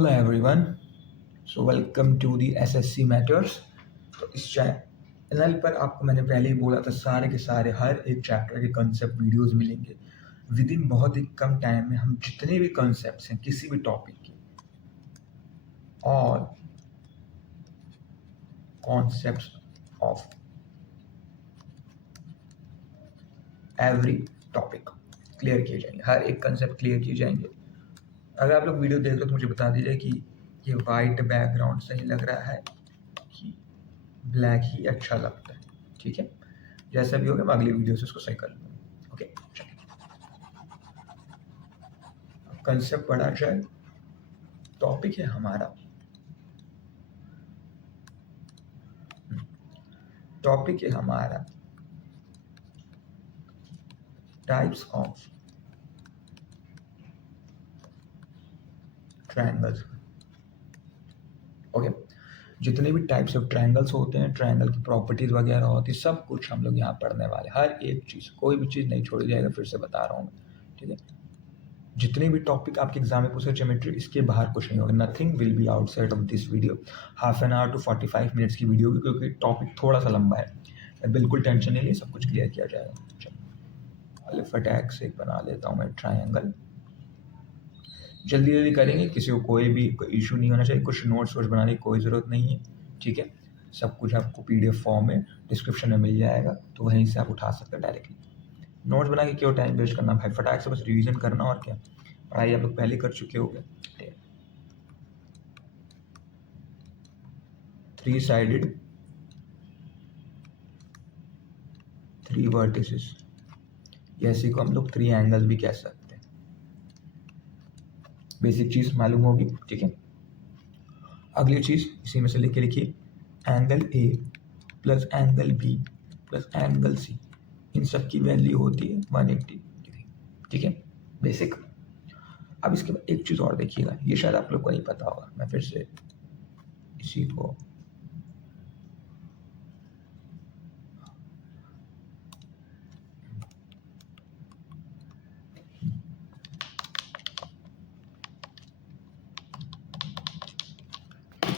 Hello everyone. So welcome to the SSC Matters. तो इस channel पर आपको मैंने पहले ही बोला था सारे के सारे हर एक चैप्टर के कंसेप्ट वीडियोस मिलेंगे विद इन बहुत ही कम टाइम में। हम जितने भी कंसेप्ट्स हैं किसी भी टॉपिक के और concepts of every topic clear किए जाएंगे, हर एक कंसेप्ट क्लियर किए जाएंगे। अगर आप लोग वीडियो देख रहे हो तो मुझे बता दीजिए कि ये वाइट बैकग्राउंड सही लग रहा है कि ब्लैक ही अच्छा लगता है। ठीक है, जैसा भी होगा मैं अगली वीडियो से उसको सही कर लूँगा। ओके, कंसेप्ट पढ़ा जाए। टॉपिक है हमारा, टॉपिक है हमारा टाइप्स ऑफ ट्रायंगल्स। ओके, जितने भी टाइप्स ऑफ ट्रायंगल्स होते हैं, ट्रायंगल की प्रॉपर्टीज वगैरह होती है, सब कुछ हम लोग यहाँ पढ़ने वाले। हर एक चीज़, कोई भी चीज़ नहीं छोड़ी जाएगा, फिर से बता रहा हूँ मैं। ठीक है, जितने भी टॉपिक आपके एग्जाम में पूछे ज्योमेट्री, इसके बाहर कुछ नहीं होगा। Nothing will be outside of this video. Half an hour to 45 minutes की वीडियो होगी क्योंकि टॉपिक थोड़ा सा लंबा है। बिल्कुल टेंशन नहीं है, सब कुछ क्लियर किया जाएगा। चलो फटाक से बना लेता हूँ मैं ट्रायंगल। जल्दी जल्दी करेंगे, किसी को कोई भी इशू नहीं होना चाहिए। कुछ नोट्स वोट्स बनाने की कोई ज़रूरत नहीं है। ठीक है, सब कुछ आपको PDF फॉर्म में डिस्क्रिप्शन में मिल जाएगा, तो वहीं से आप उठा सकते हैं डायरेक्टली। नोट्स बना के क्यों टाइम वेस्ट करना भाई, फटाक से बस रिवीजन करना। और क्या, पढ़ाई आप लोग पहले कर चुके होंगे। 3 साइडेड 3 वर्टिसेस, इसी को हम लोग 3 एंगल्स भी कह सकते हैं। बेसिक चीज़ मालूम होगी। ठीक है, अगली चीज़ इसी में से लिख के लिखिए, angle A plus angle B plus angle C, इन सब की वैल्यू होती है 180 डिग्री। ठीक है, बेसिक। अब इसके बाद एक चीज़ और देखिएगा, ये शायद आप लोग को नहीं पता होगा, मैं फिर से इसी को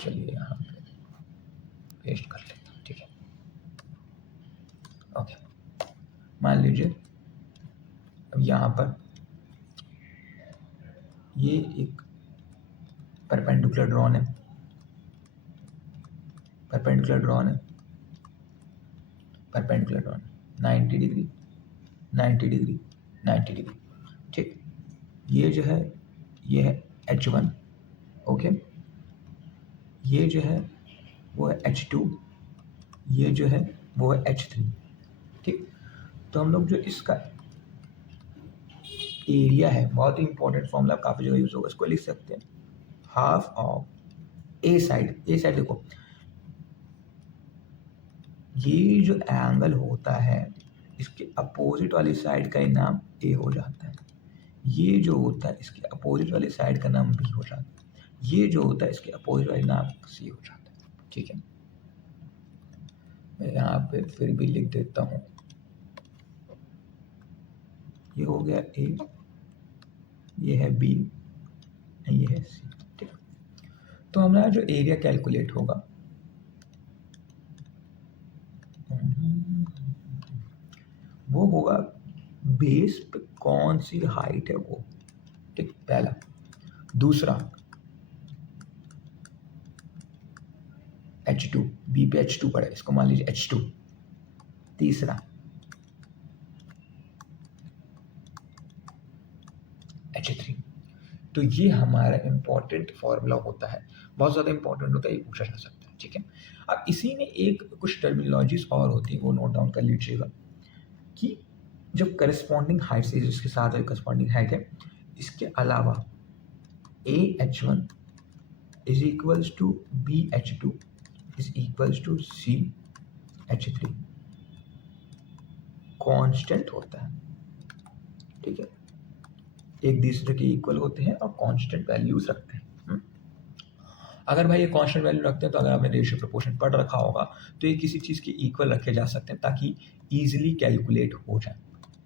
चलिए यहाँ पे पेस्ट कर लेता हूँ। ठीक है, ओके, मान लीजिए अब यहाँ पर ये एक परपेंडिकुलर ड्रॉन है, परपेंडिकुलर ड्रॉन है, perpendicular drawn 90 degree 90 degree 90 degree. ठीक, ये जो है ये है H1। ओके, ये जो है वो है H2, ये जो है वो है H3। ठीक, तो हम लोग जो इसका एरिया है, बहुत ही इंपॉर्टेंट फॉर्मूला, काफ़ी जगह यूज होगा, इसको लिख सकते हैं half of A side. A side देखो, ये जो एंगल होता है इसके अपोजिट वाली साइड का ही नाम ए हो जाता है। ये जो होता है इसके अपोजिट वाली साइड का नाम बी हो जाता है। ये जो होता है इसके अपोजिट वाली नाम सी हो जाता है। ठीक है, मैं यहाँ पे फिर भी लिख देता हूँ, ये हो गया ए, ये है बी, ये है सी। ठीक, तो हमारा जो एरिया कैलकुलेट होगा वो होगा बेस पे कौन सी हाइट है वो। ठीक, पहला। दूसरा H2, बी पे H2 पड़ा है, इसको मान लीजिए H2। तीसरा H3। तो ये हमारा इंपॉर्टेंट फॉर्मूला होता है, बहुत ज़्यादा इंपॉर्टेंट होता है, ये पूछा जा सकता है। ठीक है, अब इसी में एक कुछ टर्मिनोलॉजीज और होती है, वो नोट डाउन कर लीजिएगा कि जब करस्पॉन्डिंग हाइट से जिसके साथ करस्पॉन्डिंग हाइट है, इसके अलावा AH1 is equals to BH2 is equals to CH3 constant होता है। ठीक है, एक दूसरे के इक्वल होते हैं और कांस्टेंट वैल्यूज रखते हैं। अगर भाई ये कांस्टेंट वैल्यू रखते हैं तो अगर आपने रेशियो प्रोपोर्शन पढ़ रखा होगा तो ये किसी चीज़ के इक्वल रखे जा सकते हैं ताकि ईजिली कैलकुलेट हो जाए।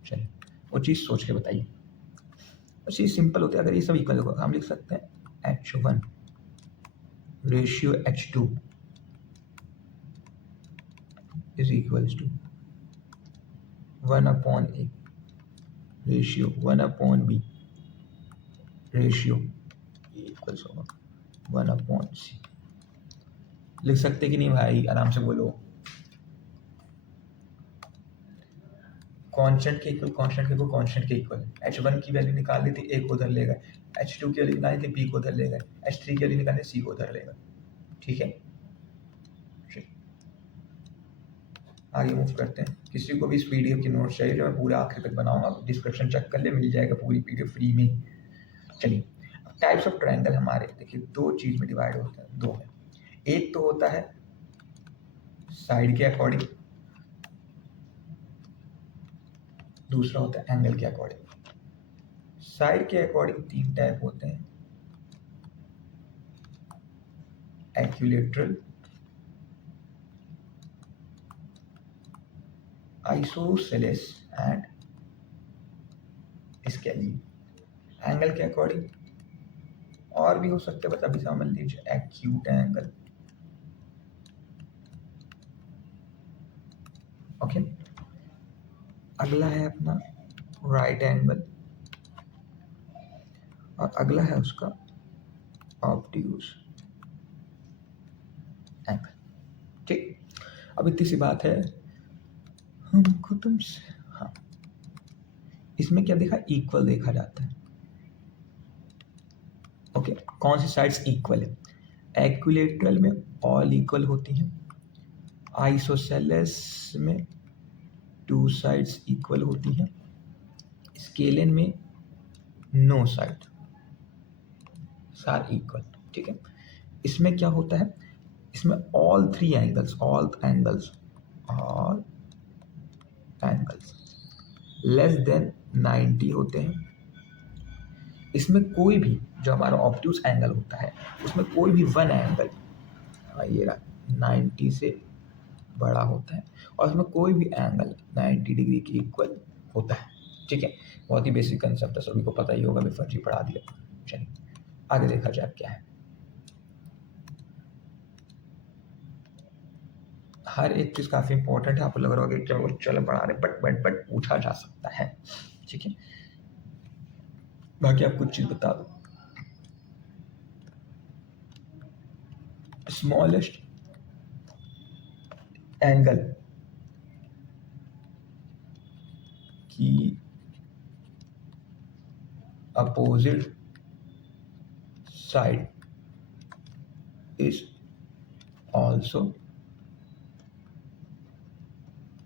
चलिए वो चीज़ सोच के बताइए। वो चीज़ सिंपल होती है, अगर ये सब इक्वल होगा हम लिख सकते हैं H1 ratio H2 is equals to 1/A ratio 1/B ratio equals होगा 1/C। लिख सकते कि नहीं भाई, आराम से बोलो। कांस्टेंट के इक्वल कांस्टेंट के इक्वल। H1 की वैल्यू निकाल ली थी, A को उधर लेगा। H2 की वैल्यू निकाली थी, B को उधर लेगा। H3 की वैल्यू निकाली, C को उधर लेगा। ठीक है, आगे मूव करते हैं। किसी को भी इस पीडीएफ की नोट्स चाहिए जो मैं पूरा आखिर तक बनाऊंगा, डिस्क्रिप्शन चेक कर ले, मिल जाएगा पूरी पीडीएफ फ्री में। चलिए, टाइप्स ऑफ ट्रायंगल हमारे देखिए दो चीज में डिवाइड होते हैं, दो में। एक तो होता है साइड के अकॉर्डिंग, दूसरा होता है एंगल के अकॉर्डिंग। साइड के अकॉर्डिंग तीन टाइप होते हैं, एक्यूलेटरल, आइसोसेलेस एंड स्केलिन। एंगल के अकॉर्डिंग और भी हो सकते हैं, बस अभी समझ लीजिए एक्यूट एंगल। ओके, अगला है अपना राइट एंगल और अगला है उसका ऑब्ट्यूज एंगल। ठीक, अब इतनी सी बात है हमको तुमसे। हाँ, इसमें क्या देखा, इक्वल देखा जाता है। ओके, कौन सी साइड्स इक्वल है? एक्विलेटरल में ऑल इक्वल होती हैं, आइसोसेलेस में टू साइड्स इक्वल होती हैं, स्केलिन में नो साइड सार इक्वल। ठीक है, इसमें क्या होता है, इसमें ऑल एंगल्स लेस देन 90 होते हैं। इसमें कोई भी जो हमारा ऑब्ट्यूज एंगल होता है उसमें कोई भी वन एंगल ये रहा 90 से बड़ा होता है, और इसमें कोई भी एंगल 90 डिग्री के इक्वल होता है। ठीक है, बहुत ही बेसिक कंसेप्ट है, सभी को पता ही होगा, मैं फर्जी पढ़ा दिया। चलिए आगे देखा जाए क्या है। हर एक चीज़ काफ़ी इंपॉर्टेंट है, आपको लग रहा होगा कि चलो पढ़ा रहे, बट पूछा जा सकता है। ठीक है, बाकी आप कुछ चीज़ बता दो। स्मॉलेस्ट एंगल की opposite side is also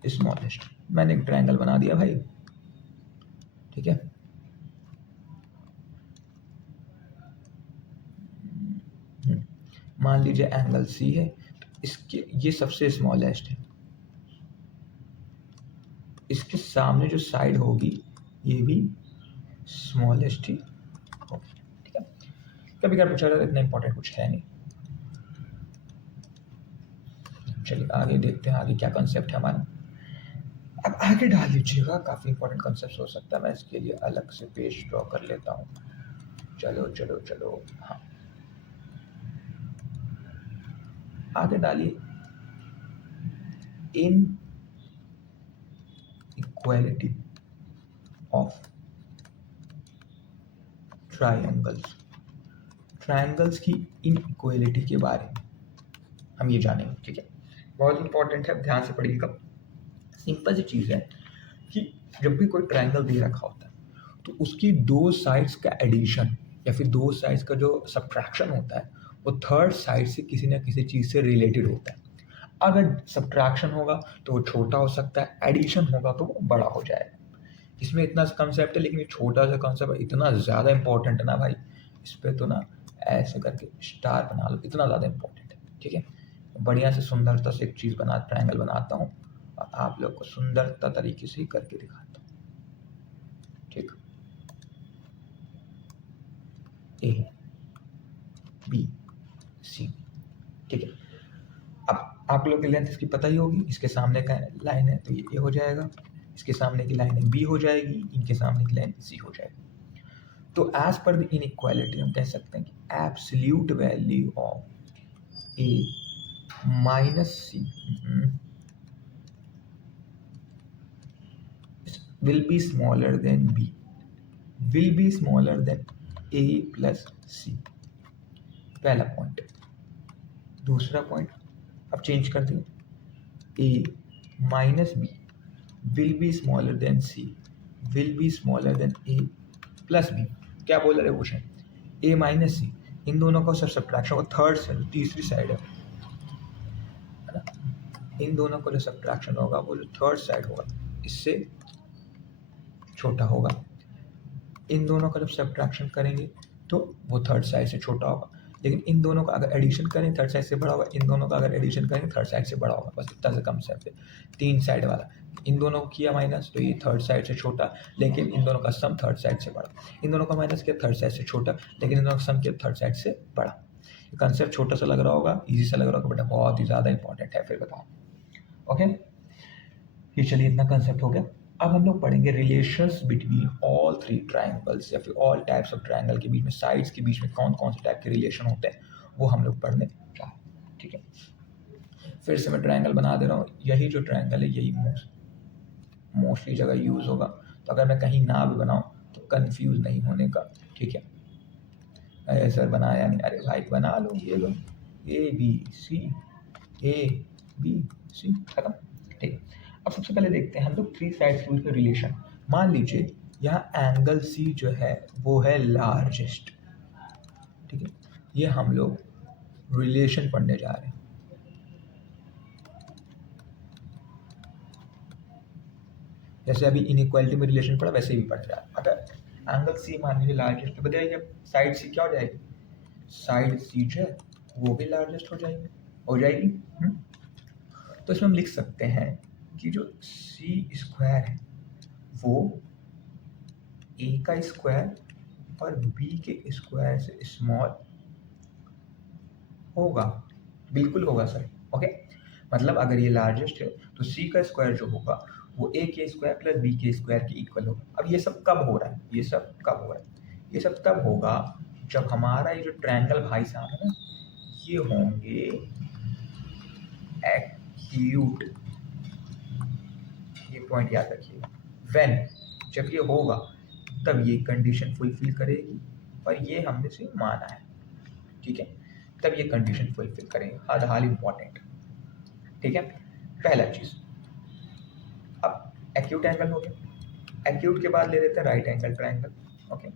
smallest. मैंने एक ट्रायंगल बना दिया भाई, ठीक है। मान लीजिए एंगल सी है, तो इसके ये सबसे स्मॉलेस्ट है, इसके सामने जो साइड होगी ये भी स्मॉलेस्ट ही होगी। ठीक है, कभी कभी पूछा जाता है, इतना इंपॉर्टेंट कुछ है नहीं। चलिए आगे देखते हैं, आगे क्या कॉन्सेप्ट है हमारा। अब आगे डाल लीजिएगा, काफ़ी इंपॉर्टेंट कॉन्सेप्ट हो सकता है। मैं इसके लिए अलग से पेज ड्रॉ कर लेता हूँ। चलो हाँ, आगे डालिए इन इक्वालिटी ऑफ ट्रायंगल्स की इन इक्वालिटी के बारे में हम ये जानेंगे। ठीक है, बहुत इंपॉर्टेंट है, ध्यान से पढ़िएगा। सिंपल सी चीज़ है कि जब भी कोई ट्रायंगल दे रखा होता है तो उसकी दो साइड्स का एडिशन या फिर दो साइड्स का जो सब्ट्रैक्शन होता है वो थर्ड साइड से किसी ना किसी चीज़ से रिलेटेड होता है। अगर सब्ट्रैक्शन होगा तो वो छोटा हो सकता है, एडिशन होगा तो वो बड़ा हो जाएगा। इसमें इतना कंसेप्ट है, लेकिन ये छोटा सा कंसेप्ट इतना ज़्यादा इंपॉर्टेंट है ना भाई, इस पर तो ना ऐसे करके स्टार बना लो, इतना ज़्यादा इंपॉर्टेंट है। ठीक है, बढ़िया से सुंदरता से एक चीज़ ट्रायंगल बनाता हूँ और आप लोग को सुंदरता तरीके से ही करके दिखाता हूँ। ठीक, ए बी सी। ठीक है, अब आप लोग की लेंथ इसकी पता ही होगी, इसके सामने का लाइन है तो ये ए हो जाएगा, इसके सामने की लाइन बी हो जाएगी, इनके सामने की लाइन सी हो जाएगी। तो एज पर द इनइक्वालिटी हम कह सकते हैं कि absolute value of A minus C will be smaller than B, will be smaller than A plus C। पहला पॉइंट। दूसरा पॉइंट अब चेंज कर दें, A minus B will be smaller than C, will be smaller than A plus B. क्या बोल रहे question, ए minus सी, इन दोनों का सब्ट्रैक्शन होगा, थर्ड साइड तीसरी साइड है ना, इन दोनों का जो सब्ट्रैक्शन होगा वो जो थर्ड साइड होगा इससे छोटा होगा। इन दोनों का जब सब्ट्रैक्शन करेंगे तो वो थर्ड साइड से छोटा होगा, लेकिन इन दोनों का अगर एडिशन करें थर्ड साइड से बड़ा होगा, इन दोनों का अगर एडिशन करें थर्ड साइड से बड़ा होगा। बस इतना से कंसेप्ट है। तीन साइड वाला, इन दोनों को किया माइनस तो ये थर्ड साइड से छोटा, लेकिन इन दोनों का सम थर्ड साइड से बड़ा। इन दोनों का माइनस किया थर्ड साइड से छोटा, लेकिन इन दोनों का सम किया थर्ड साइड से बड़ा। ये कंसेप्ट छोटा सा लग रहा होगा, ईजी सा लग रहा होगा, बट बहुत ही ज़्यादा इंपॉर्टेंट है। फिर बताओ, ओके, ये चलिए इतना कंसेप्ट हो गया। अब हम लोग पढ़ेंगे relations between all three triangles या फिर ऑल टाइप्स ऑफ ट्राइंगल के बीच में, साइड्स के बीच में कौन कौन से टाइप के रिलेशन होते हैं वो हम लोग पढ़ने जा रहे हैं। ठीक है, फिर से मैं ट्राइंगल बना दे रहा हूँ। यही जो ट्राइंगल है यही मोस्टली जगह यूज़ होगा, तो अगर मैं कहीं ना भी बनाऊँ तो कंफ्यूज नहीं होने का। ठीक है, अरे सर बनाया नहीं, अरे भाई बना लो, ये लो ए बी सी, ए बी सी, खत्म। ठीक, अब सबसे पहले देखते हैं हम लोग थ्री साइड्स के बीच में रिलेशन। मान लीजिए यहाँ एंगल सी जो है वो है लार्जेस्ट। ठीक है, ये हम लोग रिलेशन पढ़ने जा रहे हैं। जैसे अभी इनइक्वालिटी में रिलेशन पढ़ा वैसे भी पढ़ रहा है। अगर एंगल सी मान लीजिए लार्जेस्ट, तो बताइए साइड सी क्या हो जाएगी, साइड सी जो है वो भी लार्जेस्ट हो जाएगी। तो इसमें हम लिख सकते हैं कि जो सी स्क्वायर है वो ए का स्क्वायर और बी के स्क्वायर से स्मॉल होगा। बिल्कुल होगा सर, ओके। मतलब अगर ये लार्जेस्ट है तो सी का स्क्वायर जो होगा वो ए के स्क्वायर प्लस बी के स्क्वायर के इक्वल होगा। अब ये सब कब हो रहा है, ये सब कब हो रहा है, ये सब तब होगा जब हमारा ये जो ट्रायंगल भाई साहब है ना, ये होंगे एक्यूट। ये पॉइंट याद रखिएगा, व्हेन, जब ये होगा तब ये कंडीशन फुलफिल करेगी, और ये हमने से माना है। ठीक है, तब ये कंडीशन फुलफिल करेंगे, हर हाल इंपॉर्टेंट। ठीक है, पहला चीज। अब एक्यूट एंगल हो गया, एक्यूट के बाद ले लेते हैं right angle triangle. Okay,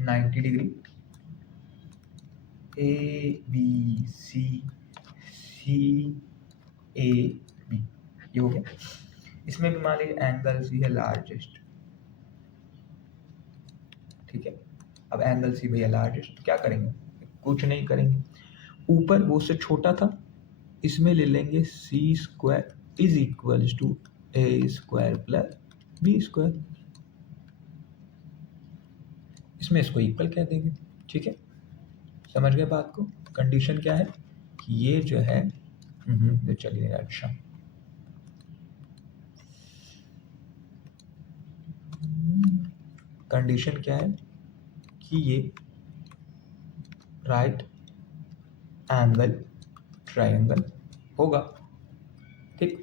ninety degree, A B C, C A B, ये हो गया। इसमें भी मान लीजिए एंगल सी है लार्जेस्ट। ठीक है, अब एंगल सी भैया लार्जेस्ट, क्या करेंगे, कुछ नहीं करेंगे, ऊपर वो से छोटा था, इसमें ले लेंगे C square is equal to A square plus B square, इसमें इसको इक्वल कह देंगे। ठीक है, समझ गए बात को। कंडीशन क्या है कि ये जो है तो चलिए, अच्छा कंडीशन क्या है कि ये राइट एंगल ट्रायंगल होगा। ठीक,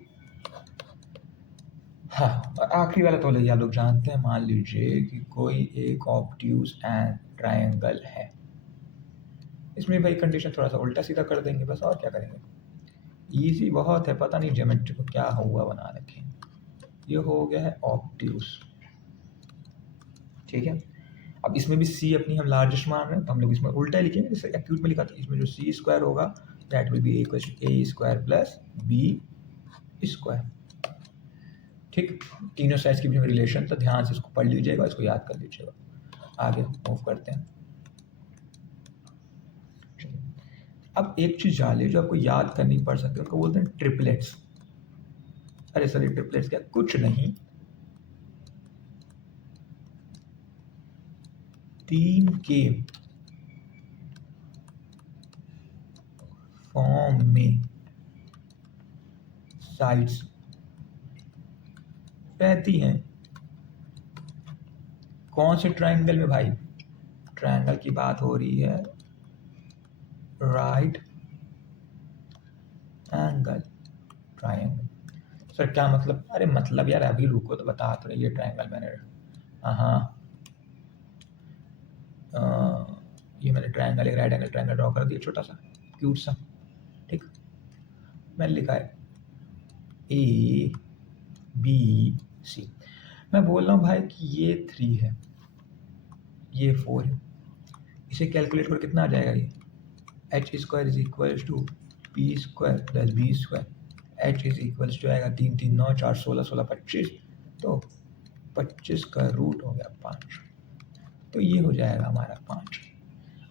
हाँ, और आखिरी वाला तो आप लोग जानते हैं। मान लीजिए कि कोई एक ऑब्ट्यूज एंड ट्रायंगल है, इसमें भाई कंडीशन थोड़ा सा उल्टा सीधा कर देंगे बस, और क्या करेंगे। इजी बहुत है, पता नहीं ज्योमेट्री को क्या हुआ बना रखे। ये हो गया है ऑब्ट्यूज। ठीक है, अब इसमें भी सी अपनी हम लार्जेस्ट मान रहे हैं, तो हम लोग इसमें उल्टा लिखेंगे, जैसे एक्यूट में लिखा था। इसमें जो सी स्क्वायर होगा that will be equal to A square plus B square. ठीक, तीनों साइड्स के बीच में रिलेशन, तो ध्यान से इसको पढ़ लीजिएगा, इसको याद कर लीजिएगा। आगे मूव करते हैं। अब एक चीज जान लीजिए जो आपको याद करनी पड़ सकती है, उनको बोलते हैं ट्रिपलेट्स। अरे सर ये ट्रिपलेट्स क्या, कुछ नहीं, तीन के फॉर्म में साइड्स रहती हैं। कौन से ट्रायंगल में भाई? ट्रायंगल की बात हो रही है, राइट एंगल ट्रायंगल। सर क्या मतलब? अरे मतलब यार अभी रुको तो बता तो रही है ट्रायंगल मैंने। हाँ ये मैंने ट्रायंगल, एक राइट एंगल ट्रायंगल ड्रॉ कर दिया छोटा सा क्यूट सा, ठीक। मैंने लिखा है ए बी सी। मैं बोल रहा हूँ भाई कि ये 3 है, ये 4 है। इसे कैलकुलेट कर कितना आ जाएगा ये? H square is equal to P square plus B square. H is equal to आएगा 3 3 9 4 16 16 25, तो 25 का रूट हो गया 5, तो ये हो जाएगा हमारा 5।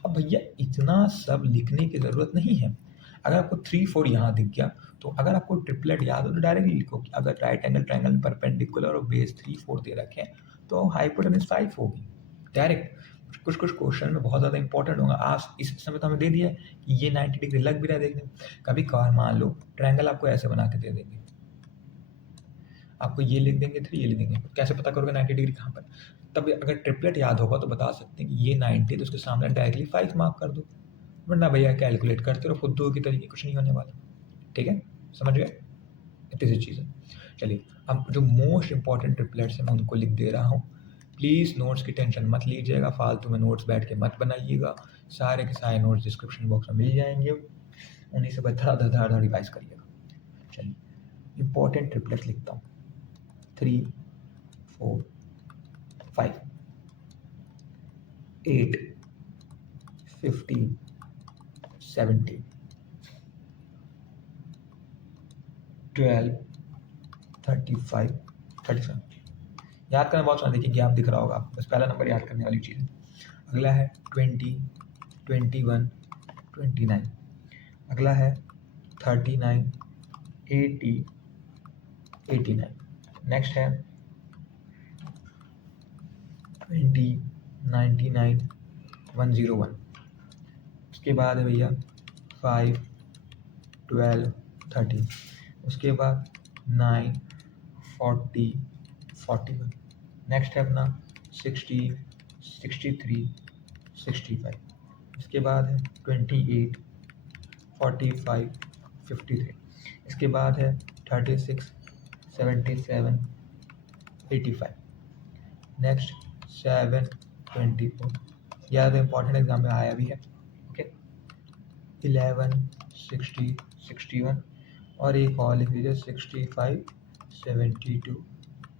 अब भैया इतना सब लिखने की ज़रूरत नहीं है। अगर आपको 3 4 यहाँ दिख गया, तो अगर आपको ट्रिपलेट याद हो तो डायरेक्टली लिखो कि अगर राइट एंगल ट्रायंगल में परपेंडिकुलर और बेस 3 4 दे रखे हैं तो हाइपोटेनस 5 होगी डायरेक्ट। कुछ कुछ क्वेश्चन में बहुत ज़्यादा इंपॉर्टेंट होगा। आज इस समय तो हमें दे दिया है कि ये 90 डिग्री लग भी रहा है देखने। कभी कभार मान लो ट्रायंगल आपको ऐसे बना के दे देंगे, आपको ये लिख देंगे 3, ये लिख देंगे, कैसे पता करोगे 90 डिग्री कहाँ पर? तब अगर ट्रिपलेट याद होगा तो बता सकते हैं कि ये 90 तो उसके सामने डायरेक्टली 5 मार्क कर दो, वरना भैया कैलकुलेट करते रहो फुद्दू की तरीके, कुछ नहीं होने वाला। ठीक है, समझ गए? इतनी सी चीज़ है। चलिए अब जो मोस्ट इंपॉर्टेंट ट्रिपलेट्स हैं मैं उनको लिख दे रहा हूँ। प्लीज़ नोट्स की टेंशन मत लीजिएगा, फालतू में नोट्स बैठ के मत बनाइएगा। सारे के सारे नोट्स डिस्क्रिप्शन बॉक्स में मिल जाएंगे, उन्हीं से बता धड़ रिवाइज करिएगा। चलिए इंपॉर्टेंट ट्रिपलेट्स लिखता हूँ। 3 4 5 8 15 17 12 35 37। याद करना बहुत सारा, देखिए गैप दिख रहा होगा आपको, बस पहला नंबर याद करने वाली चीज़ है। अगला है 20 21 29। अगला है 39 80 89। नेक्स्ट है 20 99 101। उसके बाद है भैया 5 12 13। उसके बाद 9 40 41। नेक्स्ट है अपना 60 63 65। इसके बाद है 28 45 53। इसके बाद है 36 77 85। नेक्स्ट 7 24। याद है इंपॉर्टेंट एग्जाम में आया भी है। ओके 11 60 61 और एक और लिख लीजिए 65 72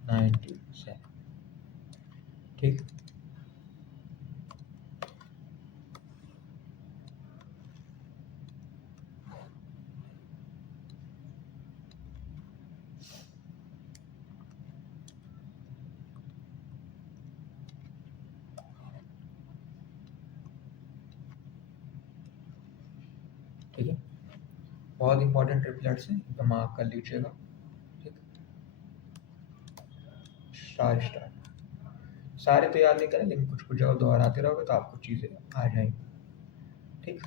97। ठीक, ठीक है, बहुत इंपॉर्टेंट ट्रिपलेट्स हैं, इनको मार्क कर लीजिएगा। ठीक, स्टार स्टार सारे तो याद नहीं करें, लेकिन कुछ कुछ जगह दोहराते रहोगे तो आपको चीज़ें आ जाएंगी। ठीक,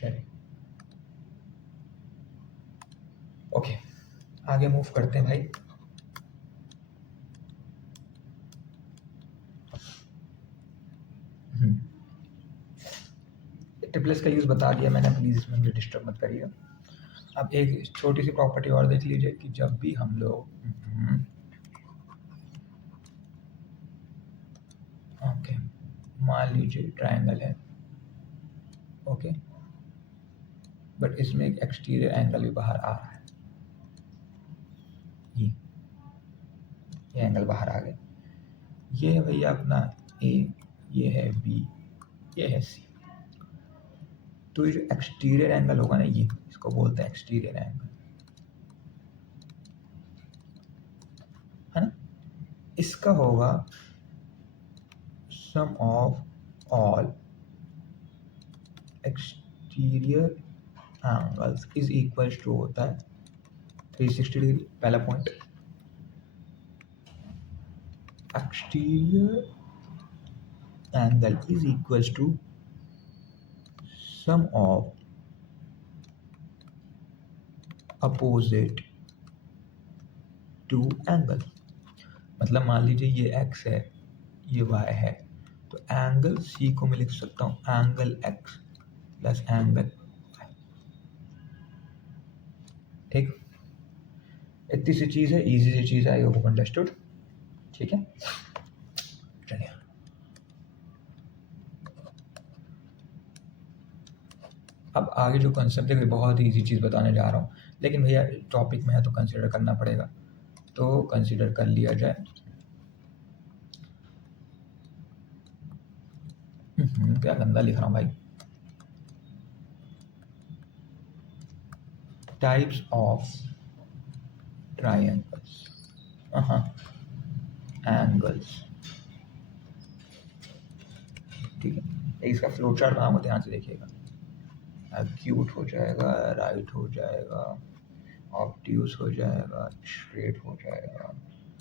चलिए ओके आगे मूव करते हैं भाई। ट्रिपलेट्स का यूज़ बता दिया मैंने, प्लीज़ इसमें मुझे डिस्टर्ब मत करिए। अब एक छोटी सी प्रॉपर्टी और देख लीजिए कि जब भी हम लोग ओके मान लीजिए ट्रायंगल है, ओके, बट इसमें एक एक्सटीरियर एंगल भी बाहर आ रहा है, ये एंगल बाहर आ गया। ये है भैया अपना ए, ये है बी, ये है सी। तो ये जो एक्सटीरियर एंगल होगा ना, ये इसको बोलते हैं एक्सटीरियर एंगल, है ना। इसका होगा sum of all exterior angles is equal to होता है 360 डिग्री। पहला point, exterior angle is equals to sum of opposite two angles। मतलब मान लीजिए ये x है, ये y है, तो एंगल C को मैं लिख सकता हूँ angle x plus angle y। ठीक, इतनी सी चीज़ है, इजी सी चीज़ है, आई होप अंडरस्टूड। ठीक है, चलिए अब आगे जो कंसेप्ट है बहुत ही इजी चीज़ बताने जा रहा हूँ, लेकिन भैया टॉपिक में है तो कंसिडर करना पड़ेगा, तो कंसिडर कर लिया जाए। क्या गंदा लिख रहा हूँ भाई। Types of triangles, angles. ठीक है, इसका फ्लो चार्ट बनाऊंगा, ध्यान से देखिएगा। एक्यूट हो जाएगा, राइट हो जाएगा, ऑब्ट्यूस हो जाएगा, स्ट्रेट हो जाएगा,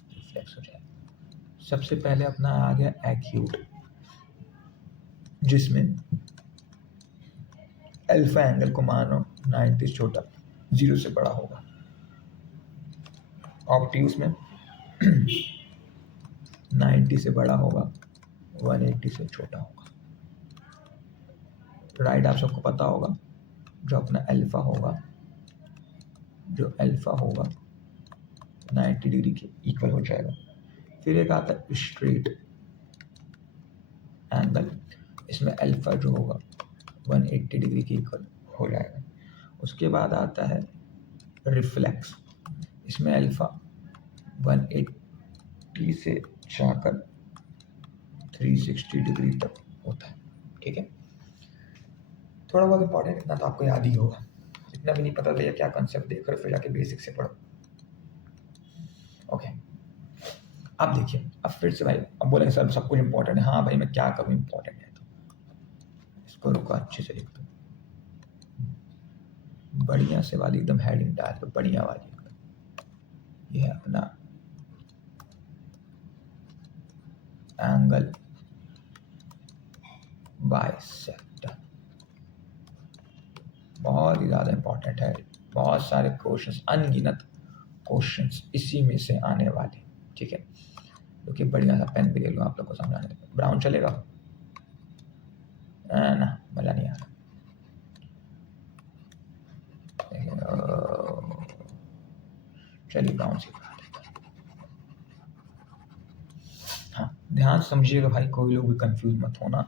रिफ्लेक्स हो जाएगा। सबसे पहले अपना आ गया एक्यूट, जिसमें अल्फा एंगल को मानो 90 से छोटा, 0 से बड़ा होगा। ऑब्ट्यूस में 90 से बड़ा होगा, 180 से छोटा होगा। राइट आप सबको पता होगा, जो अपना अल्फा होगा, जो अल्फा होगा 90 डिग्री के इक्वल हो जाएगा। फिर एक आता है स्ट्रेट एंगल, इसमें अल्फा जो होगा 180 डिग्री के इक्वल हो जाएगा। उसके बाद आता है रिफ्लेक्स, इसमें अल्फा 180 से जाकर 360 डिग्री तक होता है। ठीक है, थोड़ा बहुत इंपॉर्टेंट, इतना तो आपको याद ही होगा। इतना भी नहीं पता भैया क्या कंसेप्ट देख रहे, फिर जाके बेसिक से पढ़ो। ओके, अब देखिए, अब फिर से भाई अब बोलेंगे सर सब कुछ इंपॉर्टेंट है। हाँ भाई, मैं क्या करूँ इंपॉर्टेंट है तो। इसको रुको अच्छे से लिख दो, बढ़िया से वाली एकदम हेडिंग डाल दो, बढ़िया वाली एकदम। ये है अपना एंगल बाइसेक्टर, बहुत ही ज़्यादा इंपॉर्टेंट है। बहुत सारे क्वेश्चंस, अनगिनत क्वेश्चंस इसी में से आने वाले। ठीक है, क्योंकि बढ़िया सा पेन भी ले लो आप लोग को समझाने। ब्राउन चलेगा ना, मज़ा नहीं आ रहा। चलिए ब्राउन से बना देता हूँ। हाँ, ध्यान समझिएगा भाई, कोई लोग भी कंफ्यूज मत होना,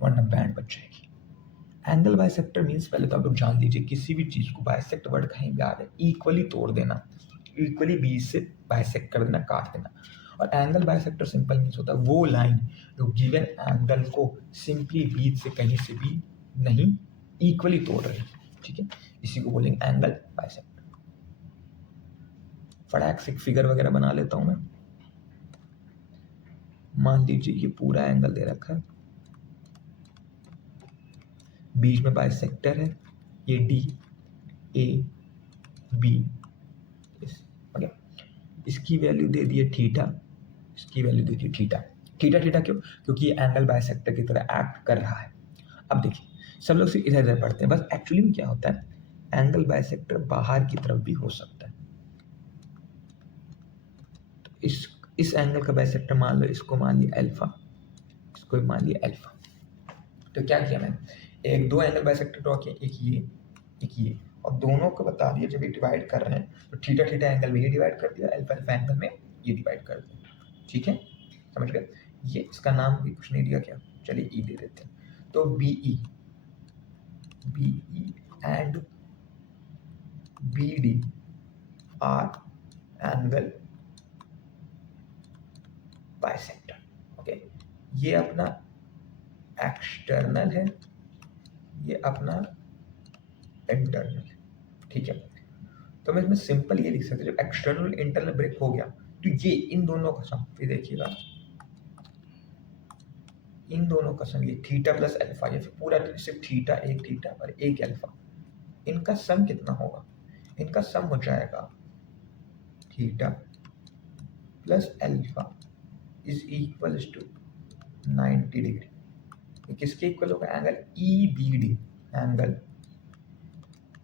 वरना बैंड बच जाएगी। एंगल बाइसेक्टर मीन्स, पहले तो आप लोग जान लीजिए, किसी भी चीज़ को बाइसेक्ट वर्ड कहीं भी आ जाए, इक्वली तोड़ देना, इक्वली बीच से बाइसेक्ट कर देना, काट देना। और एंगल बाइसेक्टर सिंपल मीन्स होता है वो लाइन जो गिवन एंगल को सिंपली बीच से कहीं से भी नहीं इक्वली तोड़ रही। ठीक है, इसी को बोलेंगे एंगल बाइसेक्टर। फटाक से फिगर वगैरह बना लेता हूँ मैं। मान लीजिए ये पूरा एंगल दे रखा है, बीच में बाइसेक्टर है, ये डी ए बी, इसकी वैल्यू दे दी है थीटा, इसकी वैल्यू दे दी है थीटा। थीटा थीटा क्यों? क्योंकि ये एंगल बाइसेक्टर की तरह एक्ट कर रहा है। अब देखिए, सब लोग सिर्फ इधर इधर पढ़ते हैं, बस एक्चुअली में क्या होता है, एंगल बाइसेक्टर बाहर की तरफ भी हो सकता है। तो इस एंगल का बाइसेक्टर मान लो, इसको मान लिया अल्फा, इसको मान लिया अल्फा। तो क्या किया मैंने, एक दो एंगल बाइसेक्टर ड्रॉ किए, एक ये, और दोनों को बता दिया जब ये डिवाइड कर रहे हैं तो थीटा थीटा एंगल में ये डिवाइड कर दिया, अल्फा अल्फा एंगल में ये डिवाइड कर दिया। ठीक है, समझ गए। ये इसका नाम भी कुछ नहीं दिया क्या, चलिए ई दे देते हैं। तो B E and B D are angle bisector. Okay, ये अपना एक्सटर्नल है, ये अपना इंटरनल है। ठीक है, तो मैं इसमें सिंपल ये लिख सकता हूँ, जब एक्सटर्नल इंटरनल ब्रेक हो गया तो ये इन दोनों का सम, फिर देखिएगा इन दोनों का सम, ये थीटा प्लस अल्फा, या फिर पूरा सिर्फ थीटा और एक अल्फा, इनका सम कितना होगा, इनका सम हो जाएगा theta plus alpha is equal to 90 degree. ये किसके इक्वल होगा, angle E B D, angle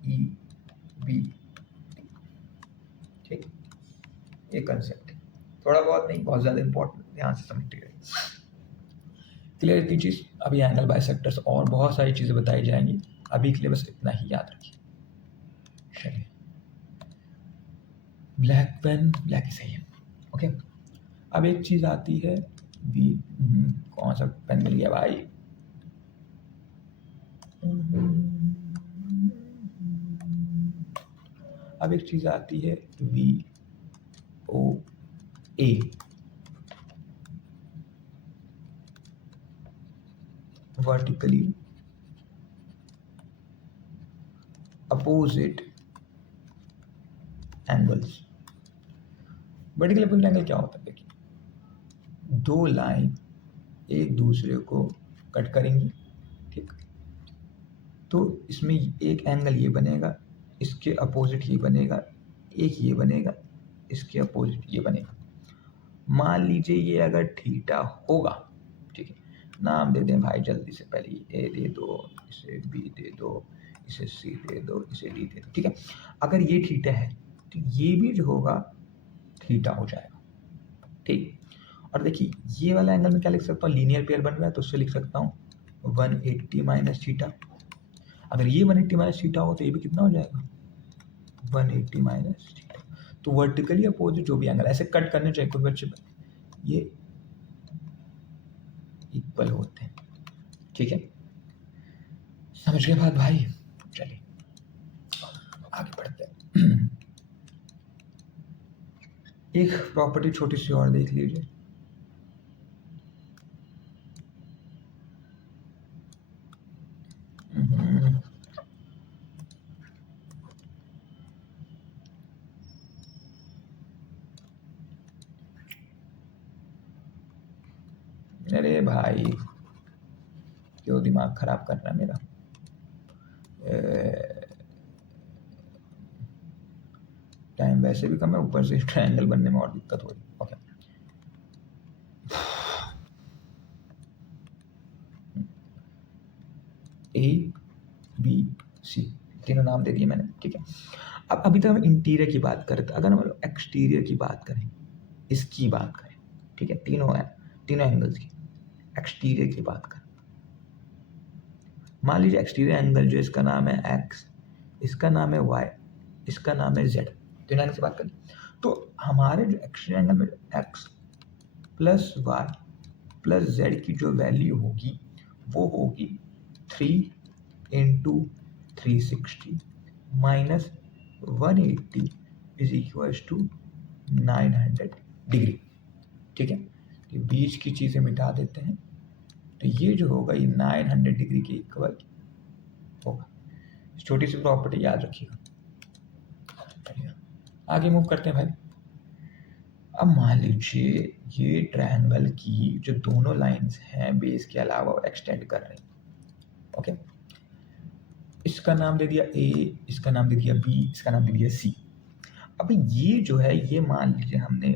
E B. ठीक, ये कंसेप्ट है, थोड़ा बहुत नहीं, बहुत ज़्यादा इंपॉर्टेंट, ध्यान से समझिएगा। क्लियर इतनी चीज़? अभी एंगल बाइसेक्टर्स और बहुत सारी चीज़ें बताई जाएंगी, अभी के लिए बस इतना ही याद रखिए। चलिए, ब्लैक पेन, ब्लैक ही सही है। ओके, अब एक चीज़ आती है वी, कौन सा पेन मिल गया भाई? अब एक चीज़ आती है V O A, vertically opposite angles. Vertical opposite angle क्या होता है? देखिए, दो लाइन एक दूसरे को कट करेंगी, ठीक, तो इसमें एक एंगल ये बनेगा, इसके अपोजिट ये बनेगा, एक ये बनेगा, इसके अपोजिट ये बनेगा। मान लीजिए ये अगर थीटा होगा, ठीक है, नाम दे दें भाई जल्दी से, पहले ए दे दो, इसे बी दे दो, इसे सी दे दो, इसे डी दे दो, ठीक है। अगर ये थीटा है तो ये भी जो होगा थीटा हो जाएगा, ठीक। और देखिए ये वाला एंगल में क्या लिख सकता हूँ, लीनियर पेयर बन रहा है तो उससे लिख सकता हूँ 180 माइनस थीटा। अगर ये 180 माइनस थीटा हो तो ये भी कितना हो जाएगा, 180 माइनस थीटा। तो वर्टिकली अपोजिट जो भी एंगल ऐसे कट करने चाहिए कोई बच्चे, ये इक्वल होते हैं, ठीक है। समझ गए बात भाई? चलिए आगे बढ़ते हैं। एक प्रॉपर्टी छोटी सी और देख लीजिए। अरे भाई क्यों दिमाग खराब कर रहा है मेरा? टाइम वैसे भी कम है, ऊपर से ट्रायंगल बनने में और दिक्कत हो रही है। ओके, ए बी सी तीनों नाम दे दिए मैंने, ठीक है। अब अभी तक हम इंटीरियर की बात करें, तो अगर हम एक्सटीरियर की बात करें, इसकी बात करें, ठीक है, तीनों है, तीनों एंगल्स की एक्सटीरियर की बात करें। मान लीजिए एक्सटीरियर एंगल जो इसका नाम है एक्स, इसका नाम है वाई, इसका नाम है जेड, तीनों एंगल से बात करें तो हमारे जो एक्सटीरियर एंगल में X plus Y plus Z की जो वैल्यू होगी वो होगी 3 into 360 minus 180 is equals to 900 degree, ठीक है। ये बीच की चीज़ें मिटा देते हैं तो ये जो होगा ये 900 डिग्री के इक्वल होगा। छोटी सी प्रॉपर्टी याद रखिएगा। आगे मूव करते हैं भाई। अब मान लीजिए ये ट्रायंगल की जो दोनों लाइंस हैं बेस के अलावा एक्सटेंड कर रही हैं, ओके। इसका नाम दे दिया ए, इसका नाम दे दिया बी, इसका नाम दे दिया सी। अब ये जो है ये मान लीजिए हमने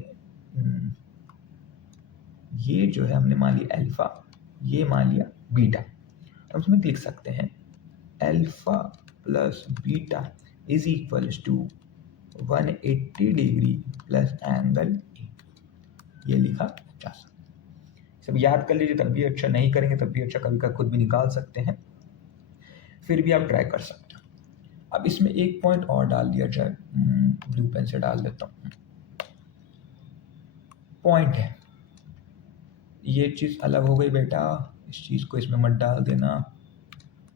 ये जो है हमने मान लिया अल्फा, ये मान लिया बीटा। अब उसमें लिख सकते हैं alpha plus beta is equals to 180 degree plus angle A, ये लिखा जा सकता। सब याद कर लीजिए तब भी अच्छा, नहीं करेंगे तब भी अच्छा, कभी कभी खुद भी निकाल सकते हैं, फिर भी आप ट्राई कर सकते हैं। अब इसमें एक पॉइंट और डाल दिया जाए, ब्लू पेन से डाल देता हूँ। पॉइंट है, ये चीज़ अलग हो गई बेटा, इस चीज़ को इसमें मत डाल देना।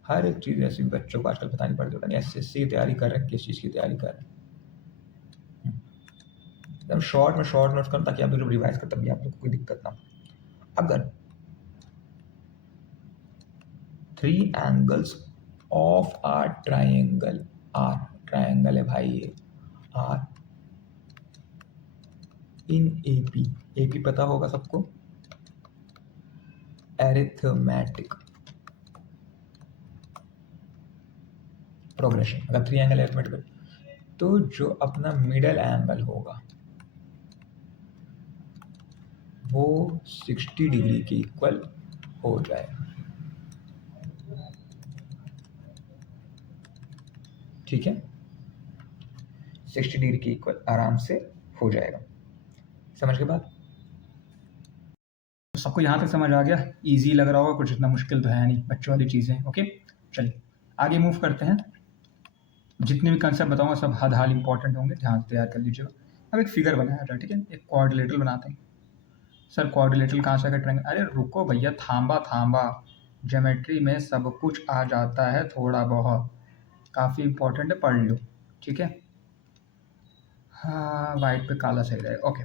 हर एक चीज़ ऐसी बच्चों को आजकल बतानी पड़ती है, पता नहीं एसएससी की तैयारी कर रहे हैं किस चीज़ की तैयारी कर रहे हैं। एकदम शॉर्ट में नोट्स करूँ ताकि आप लोग रिवाइज कर, तभी आप लोग को कोई दिक्कत ना हो। अगर 3 angles of our triangle, our triangle है भाई ये, आर इन एपी, एपी पता होगा सबको, एरिथमेटिक प्रोग्रेशन। अगर 3 एंगल एरिथमेटिक तो जो अपना मिडल एंगल होगा वो 60 डिग्री के इक्वल हो जाएगा, ठीक है। 60 डिग्री के इक्वल आराम से हो जाएगा। समझ के बाद सबको यहाँ तक समझ आ गया? ईजी लग रहा होगा, कुछ इतना मुश्किल तो है नहीं, बच्चों वाली चीज़ें। ओके, चलिए आगे मूव करते हैं। जितने भी कंसेप्ट बताऊंगा सब हद हाल इंपॉर्टेंट होंगे, ध्यान से तैयार कर लीजिएगा। अब एक फिगर बनाया जाए, ठीक है, एक क्वाड्रिलेटरल बनाते हैं। सर क्वाड्रिलेटरल कहाँ से आएगा? ट्रायंगल? अरे रुको भैया, थांबा, ज्योमेट्री में सब कुछ आ जाता है थोड़ा बहुत, काफ़ी इंपॉर्टेंट है, पढ़ लो, ठीक है। हाँ, वाइट पे काला सही रहेगा। ओके,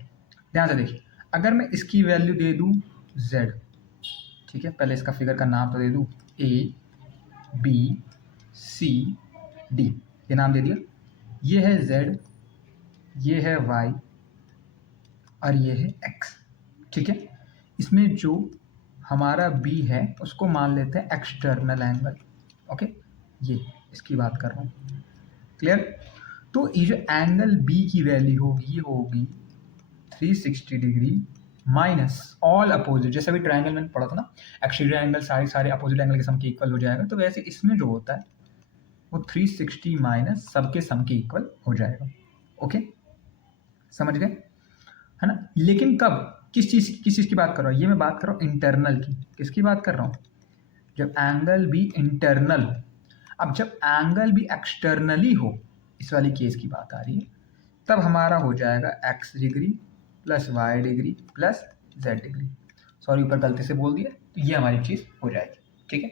ध्यान से देखिए, अगर मैं इसकी वैल्यू दे दूँ z, ठीक है, पहले इसका फिगर का नाम तो दे दूँ A B C D, ये नाम दे दिया। ये है z, ये है y और ये है x, ठीक है। इसमें जो हमारा b है उसको मान लेते हैं एक्सटर्नल एंगल। ओके, ये इसकी बात कर रहा हूँ, क्लियर। तो ये जो एंगल b की वैल्यू होगी ये होगी 360 डिग्री माइनस ऑल अपोजिट। जैसे अभी ट्रायंगल में पढ़ा था ना, एक्सटीरियर एंगल सारे अपोजिट एंगल के सम के इक्वल हो जाएगा, तो वैसे इसमें जो होता है वो 360 माइनस सबके सम के इक्वल हो जाएगा। ओके, समझ गए, है ना। लेकिन कब, किस चीज़ की बात कर रहा हूँ? ये मैं बात कर रहा हूँ इंटरनल की। किसकी बात कर रहा हूँ? जब एंगल भी इंटरनल हो। अब जब एंगल भी एक्सटर्नली हो, इस वाली केस की बात आ रही है, तब हमारा हो जाएगा x degree plus y degree plus z degree. Sorry, ऊपर गलती से बोल दिया, तो ये हमारी चीज़ हो जाएगी, ठीक है,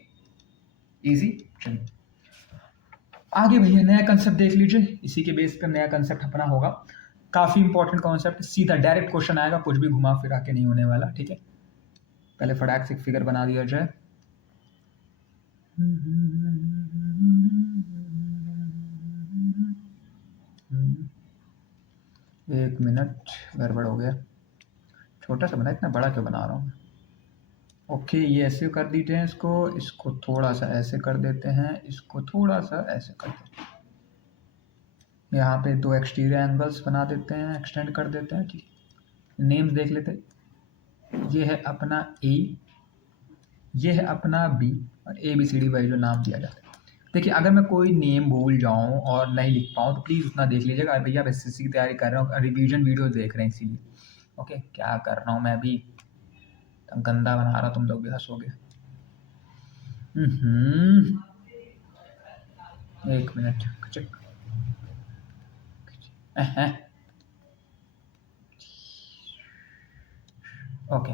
इजी। चलिए आगे भैया नया कंसेप्ट देख लीजिए, इसी के बेस पर नया कंसेप्ट अपना होगा। काफ़ी इंपॉर्टेंट कॉन्सेप्ट, सीधा डायरेक्ट क्वेश्चन आएगा, कुछ भी घुमा फिरा के नहीं होने वाला, ठीक है। पहले फटाक से फिगर बना दिया जाए। एक मिनट, गड़बड़ हो गया, छोटा सा बना, इतना बड़ा क्यों बना रहा हूँ। ओके, ये ऐसे कर दीजिए, इसको थोड़ा सा ऐसे कर देते हैं, इसको थोड़ा सा ऐसे कर देते हैं। यहाँ पे दो एक्सटीरियर एंगल्स बना देते हैं, एक्सटेंड कर देते हैं, ठीक है। नेम्स देख लेते हैं, ये है अपना A, ये है अपना B, और ABCD वाई जो नाम दिया जाता है। देखिए अगर मैं कोई नेम भूल जाऊँ और नहीं लिख पाऊँ तो प्लीज़ उतना देख लीजिएगा। भैया आप SSC की तैयारी कर रहे हो, रिवीजन वीडियो देख रहे हैं इसीलिए। ओके, क्या कर रहा हूँ मैं भी, गंदा बना रहा, तुम लोग भी हंसोगे। एक मिनट, ओके,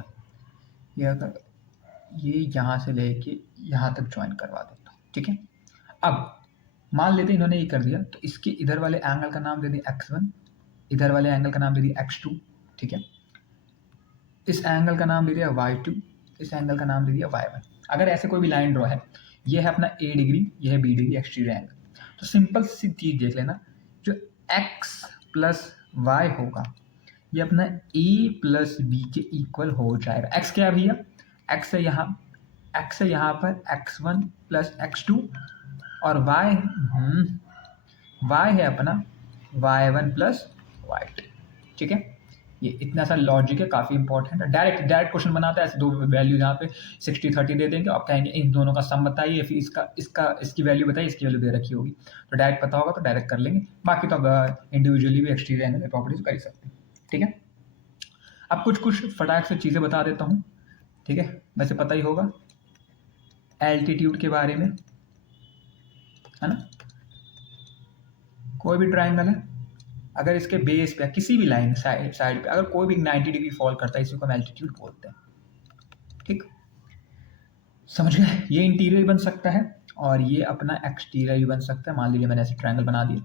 ये यहाँ से लेके यहाँ तक ज्वाइन करवा देता हूँ, ठीक है। अब मान लेते हैं इन्होंने ये कर दिया, तो इसके इधर वाले एंगल का नाम दे दिया x1, इधर वाले एंगल का नाम दे दिया x2, ठीक है। इस एंगल का नाम दे दिया y2, इस एंगल का नाम दे दिया y1। अगर ऐसे कोई भी लाइन ड्रॉ है, ये है अपना a डिग्री, ये है b डिग्री एक्सटीरियर एंगल, तो सिंपल सी चीज देख लेना, जो x प्लस y होगा ये अपना a प्लस b के इक्वल हो जाएगा। x क्या है भैया? x है यहाँ पर x1 प्लस x2, और y है अपना y1 प्लस y2, ठीक है। ये इतना सा लॉजिक है, काफ़ी इंपॉर्टेंट है। डायरेक्ट क्वेश्चन बनाता है, ऐसे दो वैल्यू यहाँ पे 60-30 दे देंगे, आप कहेंगे इन दोनों का सम बताइए, फिर इसकी वैल्यू बताइए, इसकी वैल्यू दे रखी होगी, तो डायरेक्ट पता होगा तो डायरेक्ट कर लेंगे। बाकी तो अब इंडिविजुअली भी एक्सटीरियर एंगल प्रॉपर्टीज कर ही सकते हैं, ठीक है। अब कुछ फटाक से चीज़ें बता देता हूँ, ठीक है। वैसे पता ही होगा एल्टीट्यूड के बारे में, है ना। कोई भी ट्राइंगल है, अगर इसके बेस पे किसी भी लाइन साइड पे अगर कोई भी 90 डिग्री फॉल करता है, इसी को हम एल्टीट्यूड बोलते हैं, ठीक, समझ गए। ये इंटीरियर बन सकता है और ये अपना एक्सटीरियर भी बन सकता है। मान लीजिए मैंने ऐसे ट्रायंगल बना दिया,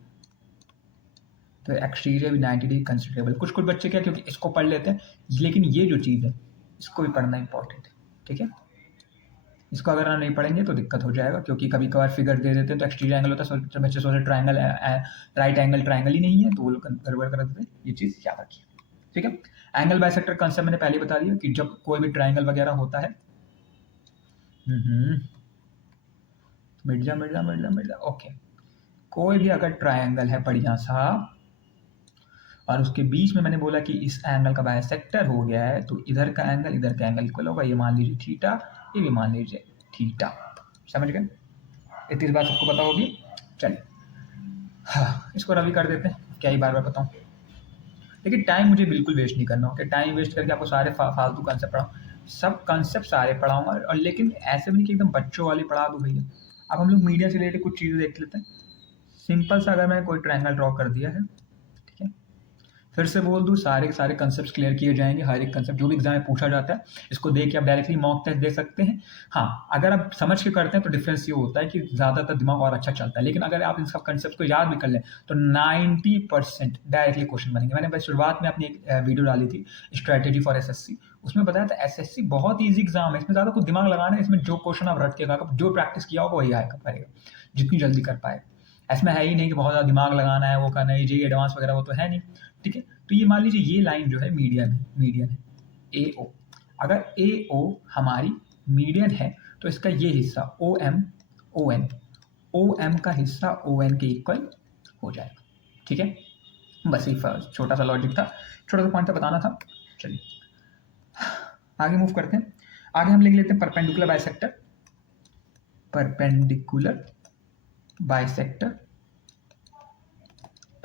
तो एक्सटीरियर भी 90 डिग्री कंसिडरेबल। कुछ बच्चे क्या, क्योंकि इसको पढ़ लेते हैं, लेकिन ये जो चीज़ है इसको भी पढ़ना इंपॉर्टेंट है, ठीक है। इसको अगर आप नहीं पढ़ेंगे तो दिक्कत हो जाएगा, क्योंकि कभी कभार फिगर दे देते हैं तो एक्सटीरियर एंगल होता है, बच्चे सोचते ट्रायंगल राइट एंगल ट्रायंगल ही नहीं है, तो वो लोग गड़बड़ कर देते हैं। ये चीज़ याद रखिए, ठीक है। एंगल बाइसेक्टर कंसेप्ट मैंने पहले बता दिया कि जब कोई भी ट्रायंगल वगैरह होता है, मिट जा, ओके, कोई भी अगर ट्रायंगल है बढ़िया सा और उसके बीच में मैंने बोला कि इस एंगल का बाइसेक्टर हो गया है, तो इधर का एंगल इक्वल होगा। ये मान लीजिए थीटा, ये भी मान लीजिए थीटा, समझ गए। इतनी बात सबको पता होगी। चलिए हाँ, इसको रवि कर देते हैं, क्या ही बार बार बताऊँ। लेकिन टाइम मुझे बिल्कुल वेस्ट नहीं करना, ओके। टाइम वेस्ट करके आपको सारे फालतू कंसेप्ट पढ़ाऊँ, सब कंसेप्ट सारे पढ़ाऊंगा, और लेकिन ऐसे भी नहीं कि एकदम बच्चों वाली पढ़ा दूँ भैया। अब हम लोग मीडिया से रिलेटेड कुछ चीज़ें देख लेते हैं। सिंपल सा अगर मैंने कोई ट्रायंगल ड्रॉ कर दिया है, ठीक है, फिर से बोल दूँ, सारे के सारे कंसेप्ट क्लियर किए जाएंगे। हर एक कंसेप्ट जो भी एग्जाम में पूछा जाता है, इसको देख के आप डायरेक्टली मॉक टेस्ट दे सकते हैं। हाँ, अगर आप समझ के करते हैं तो डिफरेंस ये होता है कि ज़्यादातर दिमाग और अच्छा चलता है, लेकिन अगर आप इन सब कंसेप्ट को याद भी कर लें तो 90% डायरेक्टली क्वेश्चन बनेंगे। मैंने बस शुरुआत में अपनी एक वीडियो डाली थी, स्ट्रैटेजी फॉर एसएससी, उसमें बताया था एसएससी बहुत ईजी एग्जाम है, इसमें ज़्यादा कुछ दिमाग लगाना है, इसमें जो क्वेश्चन आप रट के जो प्रैक्टिस किया होगा वही आएगा करेगा, जितनी जल्दी कर पाए। ऐसमें है ही नहीं कि बहुत ज़्यादा दिमाग लगाना है, वो करना है, जी एडवांस वगैरह वो तो है नहीं, ठीक है। तो ये मान लीजिए ये लाइन जो है मीडियन है ए ओ। अगर ए ओ हमारी मीडियन है तो इसका ये हिस्सा ओ एम का हिस्सा ओ एन के इक्वल हो जाएगा, ठीक है। बस ये छोटा सा लॉजिक था, छोटा सा पॉइंट बताना था। चलिए आगे मूव करते हैं। आगे हम लिख लेते हैं परपेंडिकुलर बाइसेक्टर।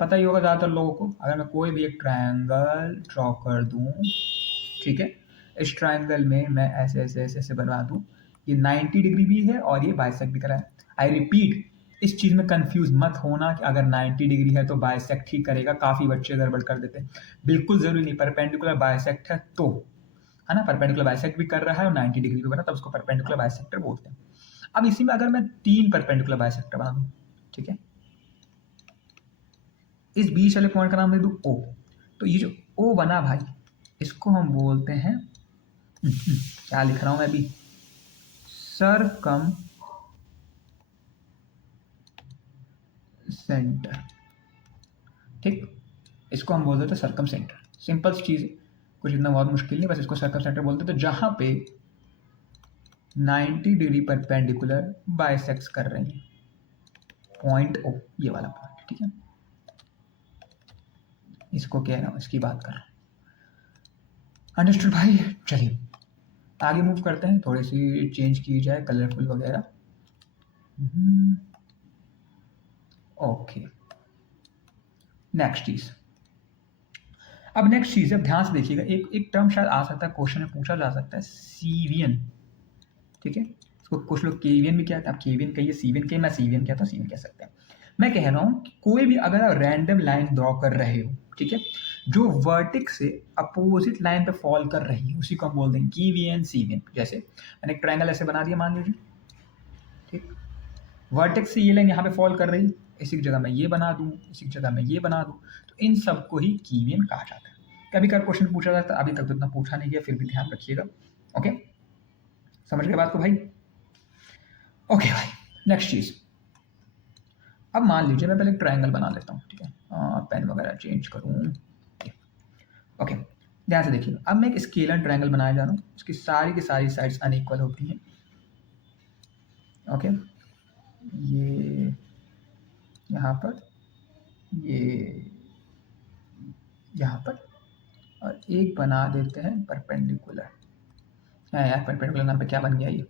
पता ही होगा ज़्यादातर लोगों को, अगर मैं कोई भी एक ट्रायंगल ड्रॉ कर दूं, ठीक है, इस ट्रायंगल में मैं ऐसे ऐसे ऐसे ऐसे बना दूं, ये 90 डिग्री भी है और ये बाइसेक्ट भी करा है। आई रिपीट, इस चीज़ में कंफ्यूज मत होना कि अगर 90 डिग्री है तो बाइसेक्ट ही करेगा, काफ़ी बच्चे गड़बड़ कर देते हैं। बिल्कुल ज़रूरी नहीं, परपेंडिकुलर बाइसेक्ट है तो, है ना, परपेंडिकुलर बाइसेक्ट भी कर रहा है और 90 डिग्री भी बना, तब उसको परपेंडिकुलर बाइसेक्टर बोलते हैं। अब इसी में अगर मैं 3 परपेंडिकुलर बाइसेक्टर बना दूँ, ठीक है, इस बीच वाले पॉइंट का नाम दे दूँ ओ, तो ये जो ओ बना भाई, इसको हम बोलते हैं क्या लिख रहा हूं मैं अभी, सरकम सेंटर, ठीक, इसको हम बोल देते हैं सरकम सेंटर। सिंपल सी चीज है, कुछ इतना बहुत मुश्किल नहीं, बस इसको सरकम सेंटर बोलते हैं। तो जहां पे 90 डिग्री परपेंडिकुलर बाइसेक्ट्स कर रही है पॉइंट ओ, ये वाला पॉइंट, ठीक है, इसको कह रहा हूं, इसकी बात कर रहा हूं। अंडरस्टूड भाई। चलिए आगे मूव करते हैं, थोड़ी सी चेंज की जाए कलरफुल वगैरह। ओके, नेक्स्ट चीज, अब नेक्स्ट चीज है, ध्यान से देखिएगा, एक टर्म शायद आ सकता है, क्वेश्चन में पूछा जा सकता है, सीवियन, ठीक है, इसको कुछ लोग केवियन भी कहते हैं, आप केवियन कहिए, सीवियन कहिए, मैं सीवियन कहता हूँ, सीवियन कह सकते हैं। मैं कह रहा हूँ कि कोई भी अगर आप रैंडम लाइन ड्रॉ कर रहे हो, ठीक है, जो वर्टेक्स से अपोजिट लाइन पे फॉल कर रही है, उसी को हम बोल देंगे केवियन सीवियन। जैसे मैंने एक ट्रायंगल ऐसे बना दिया मान लीजिए, ठीक, वर्टेक्स से ये लाइन यहाँ पे फॉल कर रही है, इसी की जगह मैं ये बना दूँ, इसी की जगह मैं ये बना दूँ, तो इन सबको ही केवियन कहा जाता है। कभी कभी क्वेश्चन पूछा जाता है, अभी तक तो इतना पूछा नहीं गया, फिर भी ध्यान रखिएगा। ओके, समझ गए बात को भाई? ओके भाई, नेक्स्ट चीज, अब मान लीजिए मैं पहले एक ट्रायंगल बना लेता हूँ, ठीक है, पेन वगैरह चेंज करूँ। ओके, ध्यान से देखिए, अब मैं एक स्केलर ट्रायंगल बनाया जा रहा हूँ, उसकी सारी की सारी साइड्स अनइक्वल होती हैं। ओके, ये यहाँ पर, ये यहाँ पर, और एक बना देते हैं परपेंडिकुलर। यार परपेंडिकुलर नाम पे क्या बन गया ये,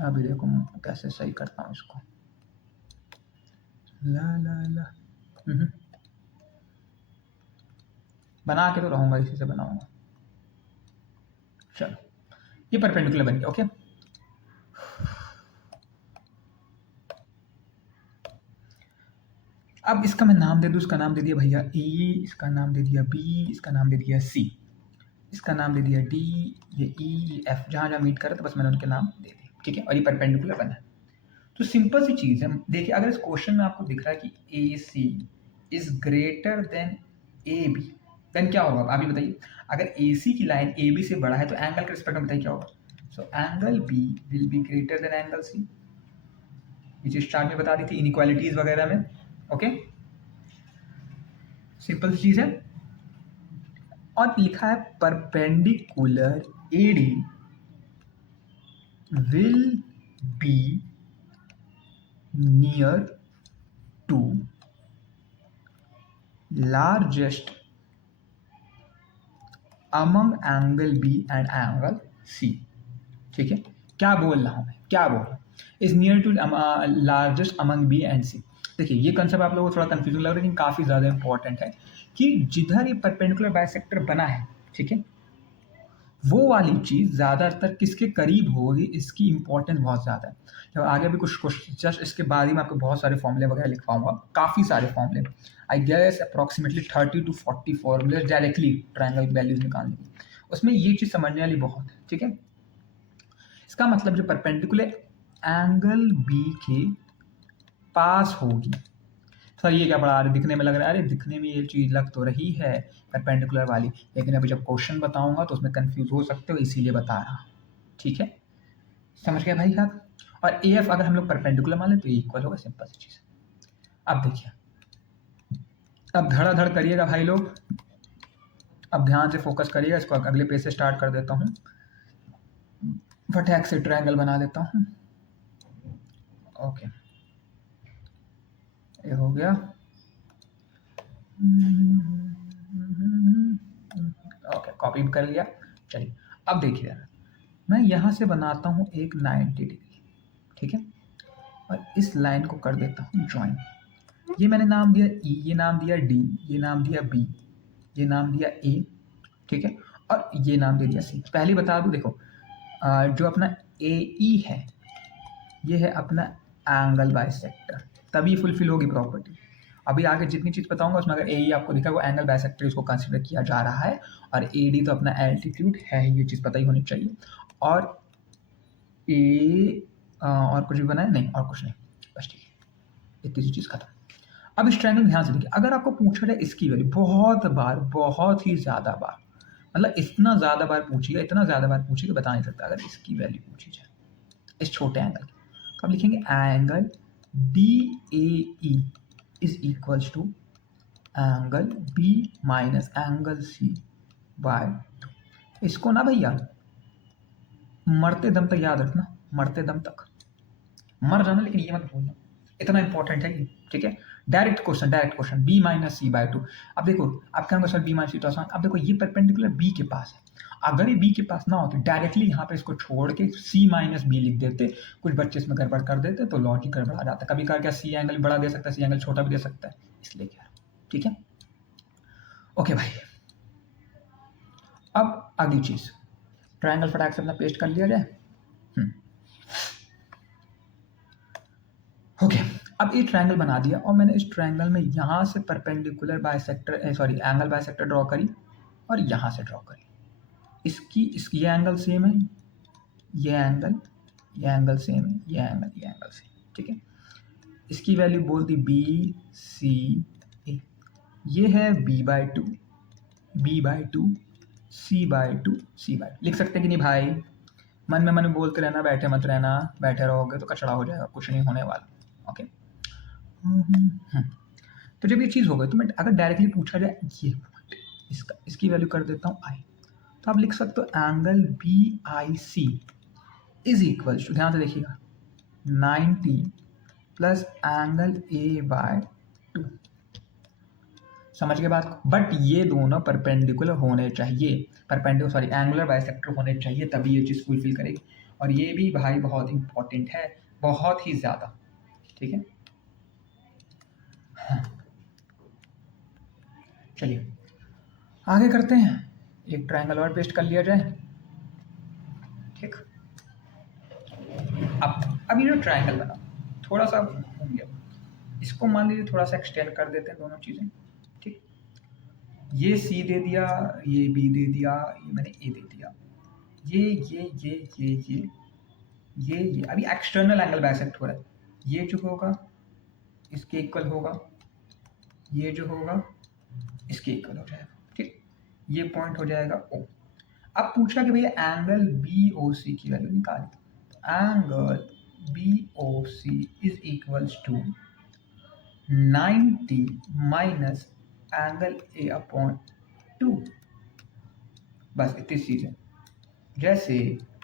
अभी देखो कैसे सही करता हूँ इसको, ला ला ला, बना के तो रहूंगा, इसी से बनाऊंगा। चलो, ये परपेंडिकुलर बन गया। ओके, अब इसका मैं नाम दे दूँ, इसका नाम दे दिया भैया ई, इसका नाम दे दिया बी, इसका नाम दे दिया सी, इसका नाम दे दिया डी, ये ई एफ, जहाँ जहाँ मीट करे तो बस मैंने उनके नाम दे दिए, ठीक है, और ये परपेंडिकुलर बना है। तो सिंपल सी चीज़ है, देखिए अगर इस क्वेश्चन में आपको दिख रहा है कि A C is greater than A B, then क्या होगा आप ही बताइए। अगर ए सी की लाइन ए बी से बड़ा है तो एंगल के रिस्पेक्ट में बताइए क्या होगा। So angle B will be greater than angle C, ये चीज स्टार्ट में बता दी थी इनइक्वालिटीज वगैरह में। ओके, सिंपल सी चीज है। और लिखा है perpendicular A D will be near to largest among angle B and angle C, ठीक है। क्या बोल रहा हूं मैं, क्या बोल रहा हूं, is near to largest among B and C. देखिए ये कंसेप्ट आप लोगों को थोड़ा कंफ्यूजन लग रहा है, लेकिन काफ़ी ज़्यादा इंपॉर्टेंट है कि जिधर ये परपेंडिकुलर बाइसेक्टर बना है, ठीक है, वो वाली चीज़ ज़्यादातर किसके करीब होगी, इसकी इंपॉर्टेंस बहुत ज़्यादा है। तो आगे भी कुछ जस्ट इसके बाद ही मैं आपको बहुत सारे फॉर्मूले वगैरह लिखवाऊंगा, काफ़ी सारे फॉर्मूले, आई गेस अप्रॉक्सीमेटली 30 to 40 फॉर्मूले डायरेक्टली ट्रायंगल वैल्यूज निकालने की। उसमें ये चीज़ समझने वाली बहुत है, ठीक है। इसका मतलब जो परपेंडिकुलर एंगल बी के पास होगी, सर ये क्या पढ़ा रहे, दिखने में लग रहा है, अरे दिखने में ये चीज़ लग तो रही है परपेंडिकुलर वाली, लेकिन अभी जब क्वेश्चन बताऊंगा तो उसमें कंफ्यूज हो सकते हो, इसीलिए बता रहा, ठीक है, समझ गए भाई साहब। और ए एफ अगर हम लोग परपेंडिकुलर मान लें तो इक्वल होगा, सिंपल सी चीज़। अब देखिए, अब धड़ाधड़ करिएगा भाई लोग, अब ध्यान से फोकस करिएगा, इसको अगले पेज से स्टार्ट कर देता हूँ, फटाक से ट्रायंगल बना देता हूँ। ओके, ये हो गया, ओके कॉपी कर लिया। चलिए अब देखिए, मैं यहाँ से बनाता हूँ एक 90 डिग्री, ठीक है, और इस लाइन को कर देता हूँ ज्वाइन। ये मैंने नाम दिया ई, ये नाम दिया डी, ये नाम दिया बी, ये नाम दिया ए, ठीक है, और ये नाम दे दिया सी। पहले बता दूँ, देखो जो अपना ए ई है, ये है अपना एंगल बाइसेक्टर, तभी फुलफिल होगी प्रॉपर्टी। अभी आगे जितनी चीज़ बताऊंगा उसमें अगर ए ई आपको दिखा वो एंगल बाइसेक्टर इसको कंसिडर किया जा रहा है, और ए डी तो अपना एल्टीट्यूड है, ये चीज़ पता ही होनी चाहिए। और ए और कुछ भी बनाया नहीं, और कुछ नहीं, बस ठीक है, इतनी सी चीज़ खत्म। अब इस ट्रायंगल में ध्यान से देखिए, अगर आपको पूछा जाए इसकी वैल्यू, बहुत बार, बहुत ही ज़्यादा बार, मतलब इतना ज़्यादा बार पूछिएगा, इतना ज़्यादा बार पूछिएगा, बता नहीं सकता। अगर इसकी वैल्यू पूछी जाए इस छोटे एंगल की, तो आप लिखेंगे angle D A E is equals to angle B minus angle C by 2। इसको ना भैया मरते दम तक याद रखना, मरते दम तक मर जाना, लेकिन ये मत भूलना, इतना इंपॉर्टेंट है ये, ठीक है। Direct question B minus C by 2। अब देखो आप कहेंगे सर बी माइनस सी तो आसान, अब देखो ये परपेंडिकुलर बी के पास है, अगर ये बी के पास ना हो तो डायरेक्टली यहाँ पे इसको छोड़ के सी माइनस बी लिख देते, कुछ बच्चे इसमें गड़बड़ कर देते तो लॉजिक गड़बड़ा जाता है। कभी कहा क्या सी एंगल बड़ा दे सकता है, सी एंगल छोटा भी दे सकता है, इसलिए क्या, ठीक है। ओके भाई, अब अगली चीज, ट्रायंगल फटाक से अपना पेस्ट कर लिया जाए। ओके, अब ये ट्रायंगल बना दिया, और मैंने इस ट्रायंगल में यहाँ से perpendicular bisector angle bisector draw करी, और यहाँ से ड्रॉ करी। इसकी ये एंगल सेम है, ये एंगल सेम है, ये एंगल सेम, ठीक है। इसकी वैल्यू बोल दी बी सी ए, ये है B by two, C by two लिख सकते कि नहीं भाई, मन में बोलते रहना, बैठे मत रहना, बैठे रहोगे तो कचड़ा हो जाएगा, कुछ नहीं होने वाला। ओके, तो जब ये चीज़ हो गई तो मैं अगर डायरेक्टली पूछा जाए ये इसकी वैल्यू कर देता हूँ आई, तो आप लिख सकते हो angle B I C is equal to, ध्यान से देखिएगा, 90 प्लस एंगल ए बाय 2। समझ के बात, बट ये दोनों परपेंडिकुलर होने चाहिए, एंगुलर बाइसेक्टर होने चाहिए, तभी ये चीज़ फुलफिल करेगी। और ये भी भाई बहुत इंपॉर्टेंट है, बहुत ही ज़्यादा, ठीक है। हाँ। चलिए आगे करते हैं, एक ट्रायंगल और पेस्ट कर लिया जाए, ठीक। अब ये जो ट्रायंगल बना थोड़ा सा घूम गया, इसको मान लीजिए थोड़ा सा एक्सटेंड कर देते हैं दोनों चीज़ें, ठीक। ये सी दे दिया, ये बी दे दिया, ये मैंने ए दे दिया, ये अभी एक्सटर्नल एंगल बाइसेक्ट हो रहा है, ये जो होगा इसके इक्वल होगा, ये जो होगा इसके इक्वल हो जाएगा, ठीक। ये पॉइंट हो जाएगा ओ। अब पूछा कि भैया एंगल बी ओ सी की वैल्यू निकाली, angle B O C is equals to 90 minus angle A upon 2, बस इतनी चीज़ है। जैसे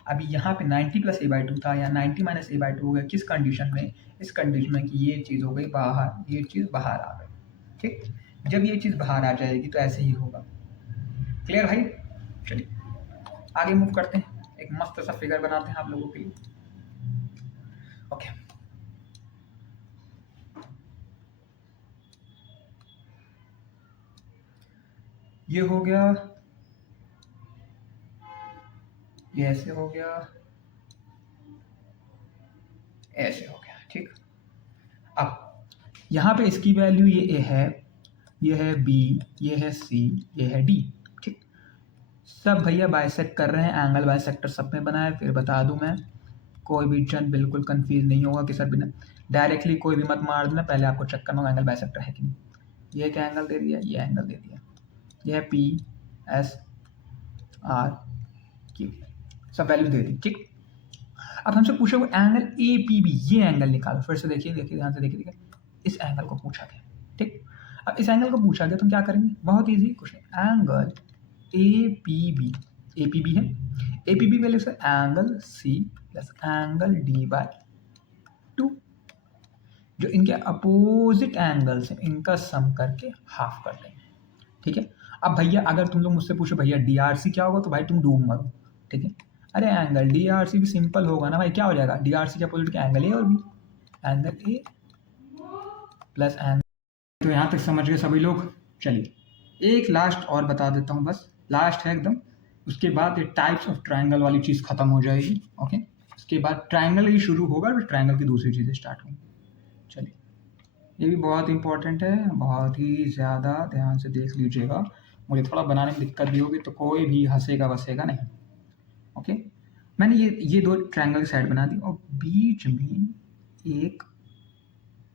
अभी यहाँ पे 90 प्लस ए बाई 2 था, या 90 माइनस ए बाई 2 हो गया, किस कंडीशन में, इस कंडीशन में कि ये चीज़ हो गई बाहर, ये चीज़ बाहर आ गई, ठीक। जब ये चीज़ बाहर आ जाएगी तो ऐसे ही होगा, क्लियर भाई। चलिए आगे मूव करते हैं, एक मस्त सा फिगर बनाते हैं आप लोगों के लिए। ओके, ये हो गया, ये ऐसे हो गया, ऐसे हो गया, ठीक। अब यहाँ पे इसकी वैल्यू ये ए है, ये है बी, ये है सी, ये है डी, ठीक। सब भैया बाइसेक्ट कर रहे हैं, एंगल बाइसेक्टर सब में बना है। फिर बता दूं मैं, कोई भी जन बिल्कुल कंफ्यूज नहीं होगा कि सर बिना डायरेक्टली कोई भी मत मार देना, पहले आपको चेक करना एंगल बाइसेक्टर है कि नहीं। ये एक एंगल दे दिया, ये एंगल दे दिया, ये है पी एस आर क्यू, सब वैल्यू दे दी, ठीक। अब हमसे पूछा वो एंगल ए पी बी, ये एंगल निकालो। फिर से देखिए देखिए ध्यान से देखिए, इस एंगल को पूछा गया, ठीक। अब इस एंगल को पूछा गया तो हम क्या करेंगे, बहुत ईजी, कुछ नहीं, angle A P B, A P B है, ए पी बी वैल्यू से angle C plus angle D by 2, जो इनके अपोजिट एंगल्स हैं इनका सम करके हाफ कर देंगे, ठीक है। अब भैया अगर तुम लोग मुझसे पूछो भैया डी आर सी क्या होगा, तो भाई तुम डूब मरो, ठीक है। अरे एंगल डी आर सी भी सिंपल होगा ना भाई, क्या हो जाएगा, डी आर सी के अपोजिट के एंगल ए और B, angle A plus angle. तो यहाँ तक समझ गए सभी लोग। चलिए एक लास्ट और बता देता हूँ, बस लास्ट है एकदम, उसके बाद ये टाइप्स ऑफ ट्राइंगल वाली चीज़ खत्म हो जाएगी, ओके। उसके बाद ट्राइंगल ही शुरू होगा, फिर ट्राइंगल की दूसरी चीज़ें स्टार्ट होंगी। चलिए ये भी बहुत इंपॉर्टेंट है, बहुत ही ज़्यादा ध्यान से देख लीजिएगा, मुझे थोड़ा बनाने में दिक्कत भी होगी तो कोई भी हंसेगा वसेगा नहीं, ओके। मैंने ये दो ट्रायंगल की साइड बना दी और बीच में एक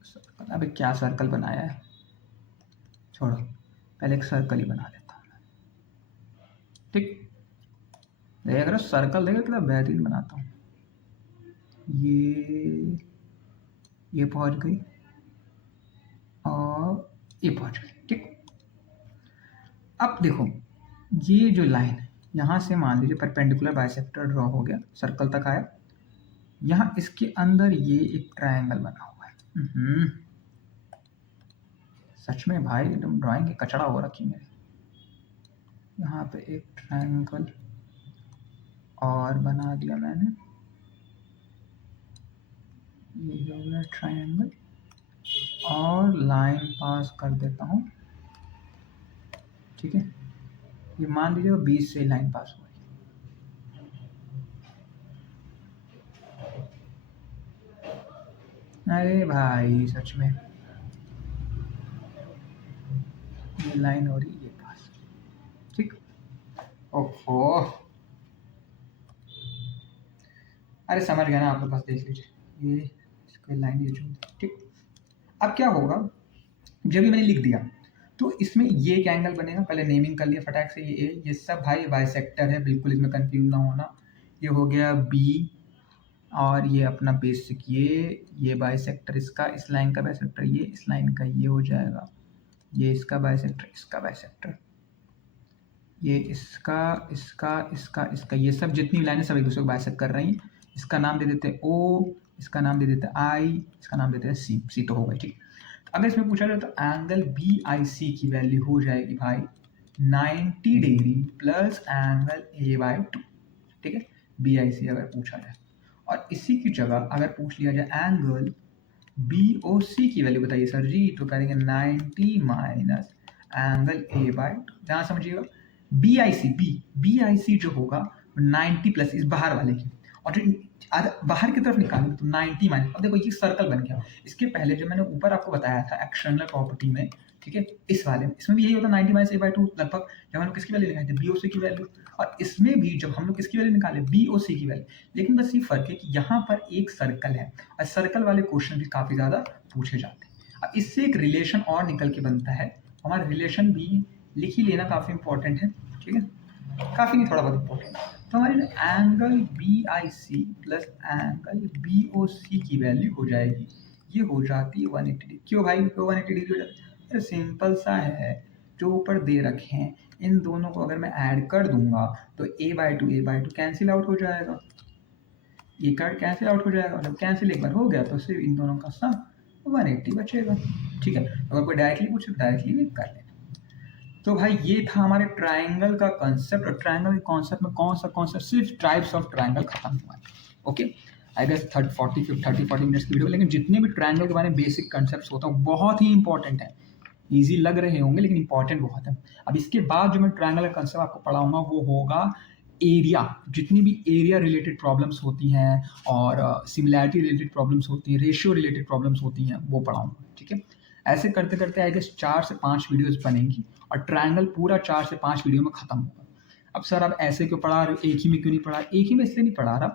सर्कल, अबे क्या सर्कल बनाया है, छोड़ो, पहले एक सर्कल ही बना लेता हूँ, ठीक। देख रहे सर्कल, देखो कितना बेहतरीन बनाता हूँ, ये पहुँच गई और ये पहुँच गई, ठीक। अब देखो ये जो लाइन है यहाँ से मान लीजिए परपेंडिकुलर बाइसेक्टर ड्रॉ हो गया, सर्कल तक आया, यहाँ इसके अंदर ये एक ट्रायंगल बना हुआ है। सच में भाई एकदम ड्राइंग की कचड़ा हो रखी है। यहाँ पे एक ट्रायंगल और बना दिया मैंने, ये हो गया ट्रायंगल, और लाइन पास कर देता हूँ, ठीक है। ये मान लीजिए 20 से लाइन पास हुई, अरे भाई सच में ये लाइन हो रही है, ये पास, ठीक। ओहो, अरे समझ गया ना आप लोग, बस देख लीजिए ये इसको लाइन ये जो, ठीक। अब क्या होगा, जब भी मैंने लिख दिया तो इसमें ये एक एंगल बनेगा, पहले नेमिंग कर लिया फटाक से, ये सब भाई बाइसेक्टर है, बिल्कुल इसमें कंफ्यूज ना होना। ये हो गया बी और ये अपना बेसिक ये बाइसेक्टर इसका, इस लाइन का बाइसेक्टर ये, इस लाइन का ये हो जाएगा, ये इसका बाइसेक्टर, इसका बाइसेक्टर, ये इसका इसका इसका इसका, ये सब जितनी लाइनें सब एक दूसरे को बाइसेक्ट कर रही हैं। इसका नाम दे देते हैं ओ, इसका नाम दे देते हैं आई, इसका नाम देते हैं सी, सी तो होगा, ठीक। अगर इसमें पूछा जाए तो एंगल बी आई सी की वैल्यू हो जाएगी भाई 90 degree plus angle A by 2, ठीक है। बी आई सी अगर पूछा जाए, और इसी की जगह अगर पूछ लिया जाए एंगल बी ओ सी की वैल्यू बताइए सर जी, तो करेंगे 90 माइनस एंगल ए बाई 2, ध्यान समझिएगा। बी आई सी जो होगा 90 प्लस इस बाहर वाले की, और जो बाहर की तरफ निकालेंगे तो 90 माइनस, अब देखो ये सर्कल बन गया। इसके पहले जो मैंने ऊपर आपको बताया था एक्सटर्नल प्रॉपर्टी में, ठीक है, इस वाले में, इसमें भी यही होता 90 माइनस ए बाई 2 लगभग, जब हम लोग किसकी वैल्यू निकाले थे, बी ओ सी की वैल्यू, और इसमें भी जब हम लोग किसकी वैल्यू निकाले, बी ओ सी की वैल्यू। लेकिन बस ये फर्क है कि यहाँ पर एक सर्कल है, और सर्कल वाले क्वेश्चन भी काफ़ी ज़्यादा पूछे जाते हैं। अब इससे एक रिलेशन और निकल के बनता है, हमारा रिलेशन भी लिख ही लेना काफ़ी इंपॉर्टेंट है, ठीक है, काफ़ी नहीं थोड़ा बहुत इंपॉर्टेंट। तो हमारी angle B I C plus angle B O C की वैल्यू हो जाएगी, ये हो जाती है 180 डिग्री। क्यों भाई क्यों 180 डिग्री हो जाती है, अरे सिंपल सा है, जो ऊपर दे रखे हैं इन दोनों को अगर मैं ऐड कर दूंगा तो ए बाई टू कैंसिल आउट हो जाएगा, ये कार्ड कैंसिल आउट हो जाएगा, जब कैंसिल एक बार हो गया तो सिर्फ इन दोनों का सम 180 बचेगा, ठीक है। अगर कोई डायरेक्टली पूछे तो डायरेक्टली भी कर लेना। तो भाई ये था हमारे ट्रायंगल का कॉन्सेप्ट, और ट्रायंगल के कॉन्सेप्ट में कौन सा कॉन्सेप्ट, सिर्फ टाइप्स ऑफ ट्रायंगल खत्म हुआ है, ओके। आई गेस 30-40 मिनट्स की वीडियो, लेकिन जितने भी ट्रायंगल के बारे में बेसिक कॉन्सेप्ट्स होता है बहुत ही इंपॉर्टेंट है, ईजी लग रहे होंगे लेकिन इंपॉर्टेंट बहुत है। अब इसके बाद जो मैं ट्रायंगल का कंसेप्ट आपको पढ़ाऊंगा वो होगा एरिया, जितनी भी एरिया रिलेटेड प्रॉब्लम्स होती हैं और सिमिलैरिटी रिलेटेड प्रॉब्लम्स होती हैं, रेशियो रिलेटेड प्रॉब्लम्स होती हैं, वो पढ़ाऊंगा। ठीक है, ऐसे करते करते आई गेस 4 से 5 वीडियोस बनेंगी और ट्रायंगल पूरा 4 से 5 वीडियो में खत्म होगा। अब सर आप ऐसे क्यों पढ़ा रहे हो, एक ही में क्यों नहीं पढ़ा? एक ही में इसलिए नहीं पढ़ा रहा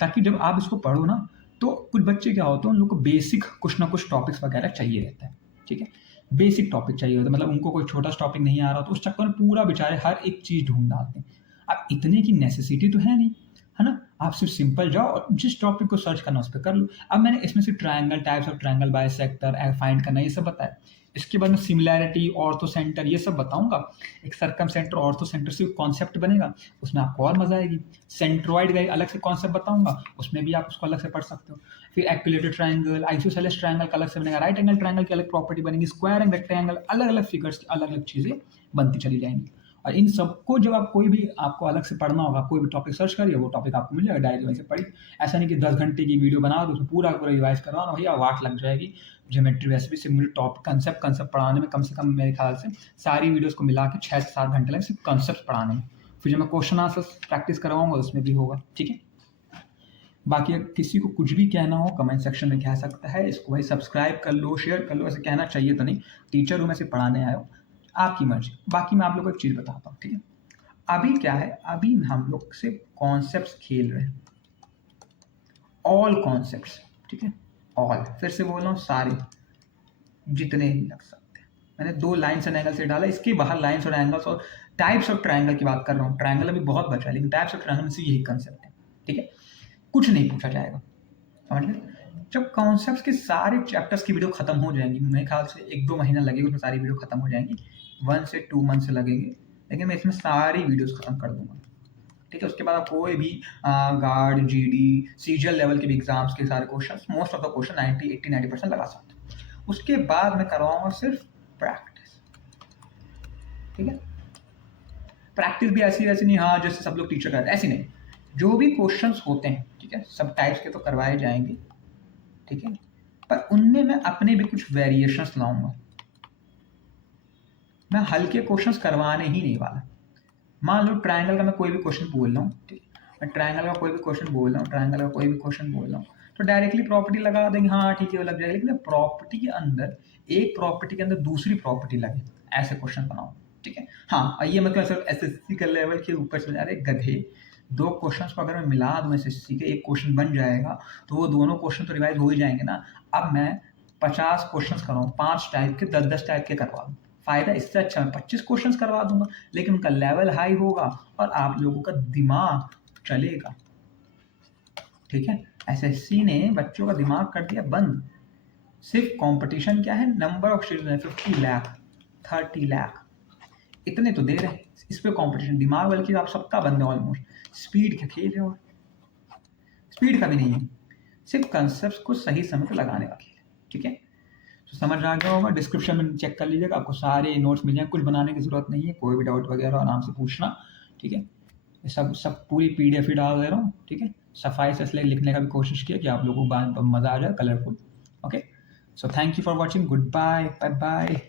ताकि जब आप इसको पढ़ो ना तो कुछ बच्चे क्या होते हैं, उन लोग को बेसिक कुछ ना कुछ टॉपिक्स वगैरह चाहिए रहता है। ठीक है, बेसिक टॉपिक चाहिए होता है, मतलब उनको कोई छोटा सा टॉपिक नहीं आ रहा तो उस चक्कर में पूरा बेचारे हर एक चीज़ ढूंढ डालते हैं। अब इतने की नेसेसिटी तो है नहीं, है ना? आप सिर्फ सिंपल जाओ और जिस टॉपिक को सर्च करना उस पर कर लो। अब मैंने इसमें से triangle, types of triangle, bisector, find करना, ये सब बताया। इसके बाद में सिमिलैरिटी, ऑर्थो सेंटर, ये सब बताऊंगा। एक सर्कम सेंटर, ऑर्थो सेंटर से कॉन्सेप्ट बनेगा, उसमें आपको और मजा आएगी। सेंट्रॉइड का अलग से कॉन्सेप्ट बताऊंगा, उसमें भी आप उसको अलग से पढ़ सकते हो। फिर एक्यूलेटेड ट्रायंगल, आइसोसेलेस ट्रायंगल का अलग से बनेगा, राइट एंगल ट्रायंगल की अलग प्रॉपर्टी बनेगी, स्क्वायर एंड रेक्टेंगल, अलग अलग फिगर्स की अलग अलग चीज़ें बनती चली जाएंगी। और इन सबको जब आप कोई भी आपको अलग से पढ़ना होगा, कोई भी टॉपिक सर्च करिए, वो टॉपिक आपको मिल जाएगा, डायरेक्ट वैसे पढ़िए। ऐसा नहीं कि 10 घंटे की वीडियो बना दो, उसमें पूरा पूरा रिवाइज करवाना, भैया वाट लग जाएगी। ज्योमेट्री वैसे भी सिर्फ मुझे टॉप कंसेप्ट पढ़ाने में कम से कम मेरे ख्याल से सारी वीडियोस को मिला के 6 से 7 घंटे लगे सिर्फ कंसेप्ट पढ़ाने में। फिर जब मैं क्वेश्चन आंसर प्रैक्टिस करवाऊंगा उसमें भी होगा। ठीक है, बाकी अगर किसी को कुछ भी कहना हो कमेंट सेक्शन में कह सकता है। इसको भाई सब्सक्राइब कर लो, शेयर कर लो, ऐसे कहना चाहिए तो नहीं, टीचर हूँ मैं, सिर्फ पढ़ाने आया हूँ, आपकी मर्जी। बाकी मैं आप लोगों को एक चीज़ बताता हूँ। ठीक है, अभी क्या है, अभी हम लोग सिर्फ कॉन्सेप्ट्स खेल रहे हैं, ऑल कॉन्सेप्ट्स। ठीक है, ऑल, फिर से बोल रहा हूँ, सारे जितने ही लग सकते हैं। मैंने 2 लाइन्स एंड एंगल से डाला, इसके बाहर लाइन्स और एंगल्स और टाइप्स ऑफ ट्रायंगल की बात कर रहा हूँ। ट्रायंगल अभी बहुत बचा है लेकिन टाइप्स ऑफ ट्रायंगल में से यही कंसेप्ट है। ठीक है, कुछ नहीं पूछा जाएगा, समझ गए? जब कॉन्सेप्ट्स के सारे चैप्टर्स की वीडियो खत्म हो जाएंगी, मेरे ख्याल से 1-2 महीना लगेगा उसमें सारी वीडियो खत्म हो जाएंगी, 1 से 2 मंथ से लगेंगे, लेकिन मैं इसमें सारी वीडियोस खत्म कर दूंगा। ठीक है, उसके बाद आप कोई भी गार्ड, जीडी, सीजीएल लेवल के भी एग्जाम्स के सारे question, most of the question 90-80-90% लगा सकते हैं। उसके बाद मैं करवाऊंगा सिर्फ प्रैक्टिस। ठीक है, प्रैक्टिस भी ऐसी वैसी नहीं, हाँ जैसे सब लोग टीचर करते हैं ऐसी नहीं, जो भी क्वेश्चंस होते हैं, ठीक है, सब टाइप्स के तो करवाए जाएंगे। ठीक है, पर उनमें मैं अपने भी कुछ वेरिएशंस लाऊंगा। मैं हल्के क्वेश्चंस करवाने ही नहीं वाला। मान लो ट्रायंगल का मैं कोई भी क्वेश्चन बोल रहा हूँ, ठीक है, मैं ट्रायंगल का कोई भी क्वेश्चन बोल रहा हूँ, ट्रायंगल का कोई भी क्वेश्चन बोल रहा हूँ, तो डायरेक्टली प्रॉपर्टी लगा देंगे, हाँ ठीक है वो लग जाएगा। लेकिन प्रॉपर्टी के अंदर, एक प्रॉपर्टी के अंदर दूसरी प्रॉपर्टी लगे, ऐसे क्वेश्चन बनाओ। ठीक है, हाँ ये मतलब सिर्फ एसएससी के लेवल के ऊपर चले जा रहे गधे। 2 क्वेश्चंस को अगर मैं मिला दूँ एसएससी के, एक क्वेश्चन बन जाएगा तो वो दोनों क्वेश्चन तो रिवाइज हो ही जाएंगे ना। अब मैं 50 क्वेश्चन कराऊँ, 5 टाइप के, 10-10 टाइप के करवा दूँ, फायदा इससे अच्छा मैं 25 क्वेश्चंस करवा दूंगा, लेकिन उनका लेवल हाई होगा और आप लोगों का दिमाग चलेगा। ठीक है, एसएससी ने बच्चों का दिमाग कर दिया बंद। सिर्फ कंपटीशन क्या है, number of students 50 lakh 30 lakh, इतने तो दे रहे हैं, इस पे कंपटीशन, दिमाग बल्कि आप सबका बंद है ऑलमोस्ट। स्पीड का खेल है, और स्पीड का भी नहीं है, सिर्फ कंसेप्ट को सही समय पर लगाने का खेल है। ठीक है, तो समझ आ गया होगा। डिस्क्रिप्शन में चेक कर लीजिएगा, आपको सारे नोट्स मिल जाएंगे, कुछ बनाने की जरूरत नहीं है, कोई भी डाउट वगैरह आराम से पूछना। ठीक है, सब पूरी पीडीएफ ही डाल दे रहा हूँ। ठीक है, सफाई से इसलिए लिखने का भी कोशिश किया कि आप लोगों को मज़ा आ जाए, colourful. Okay, so thank you for watching, goodbye, bye bye.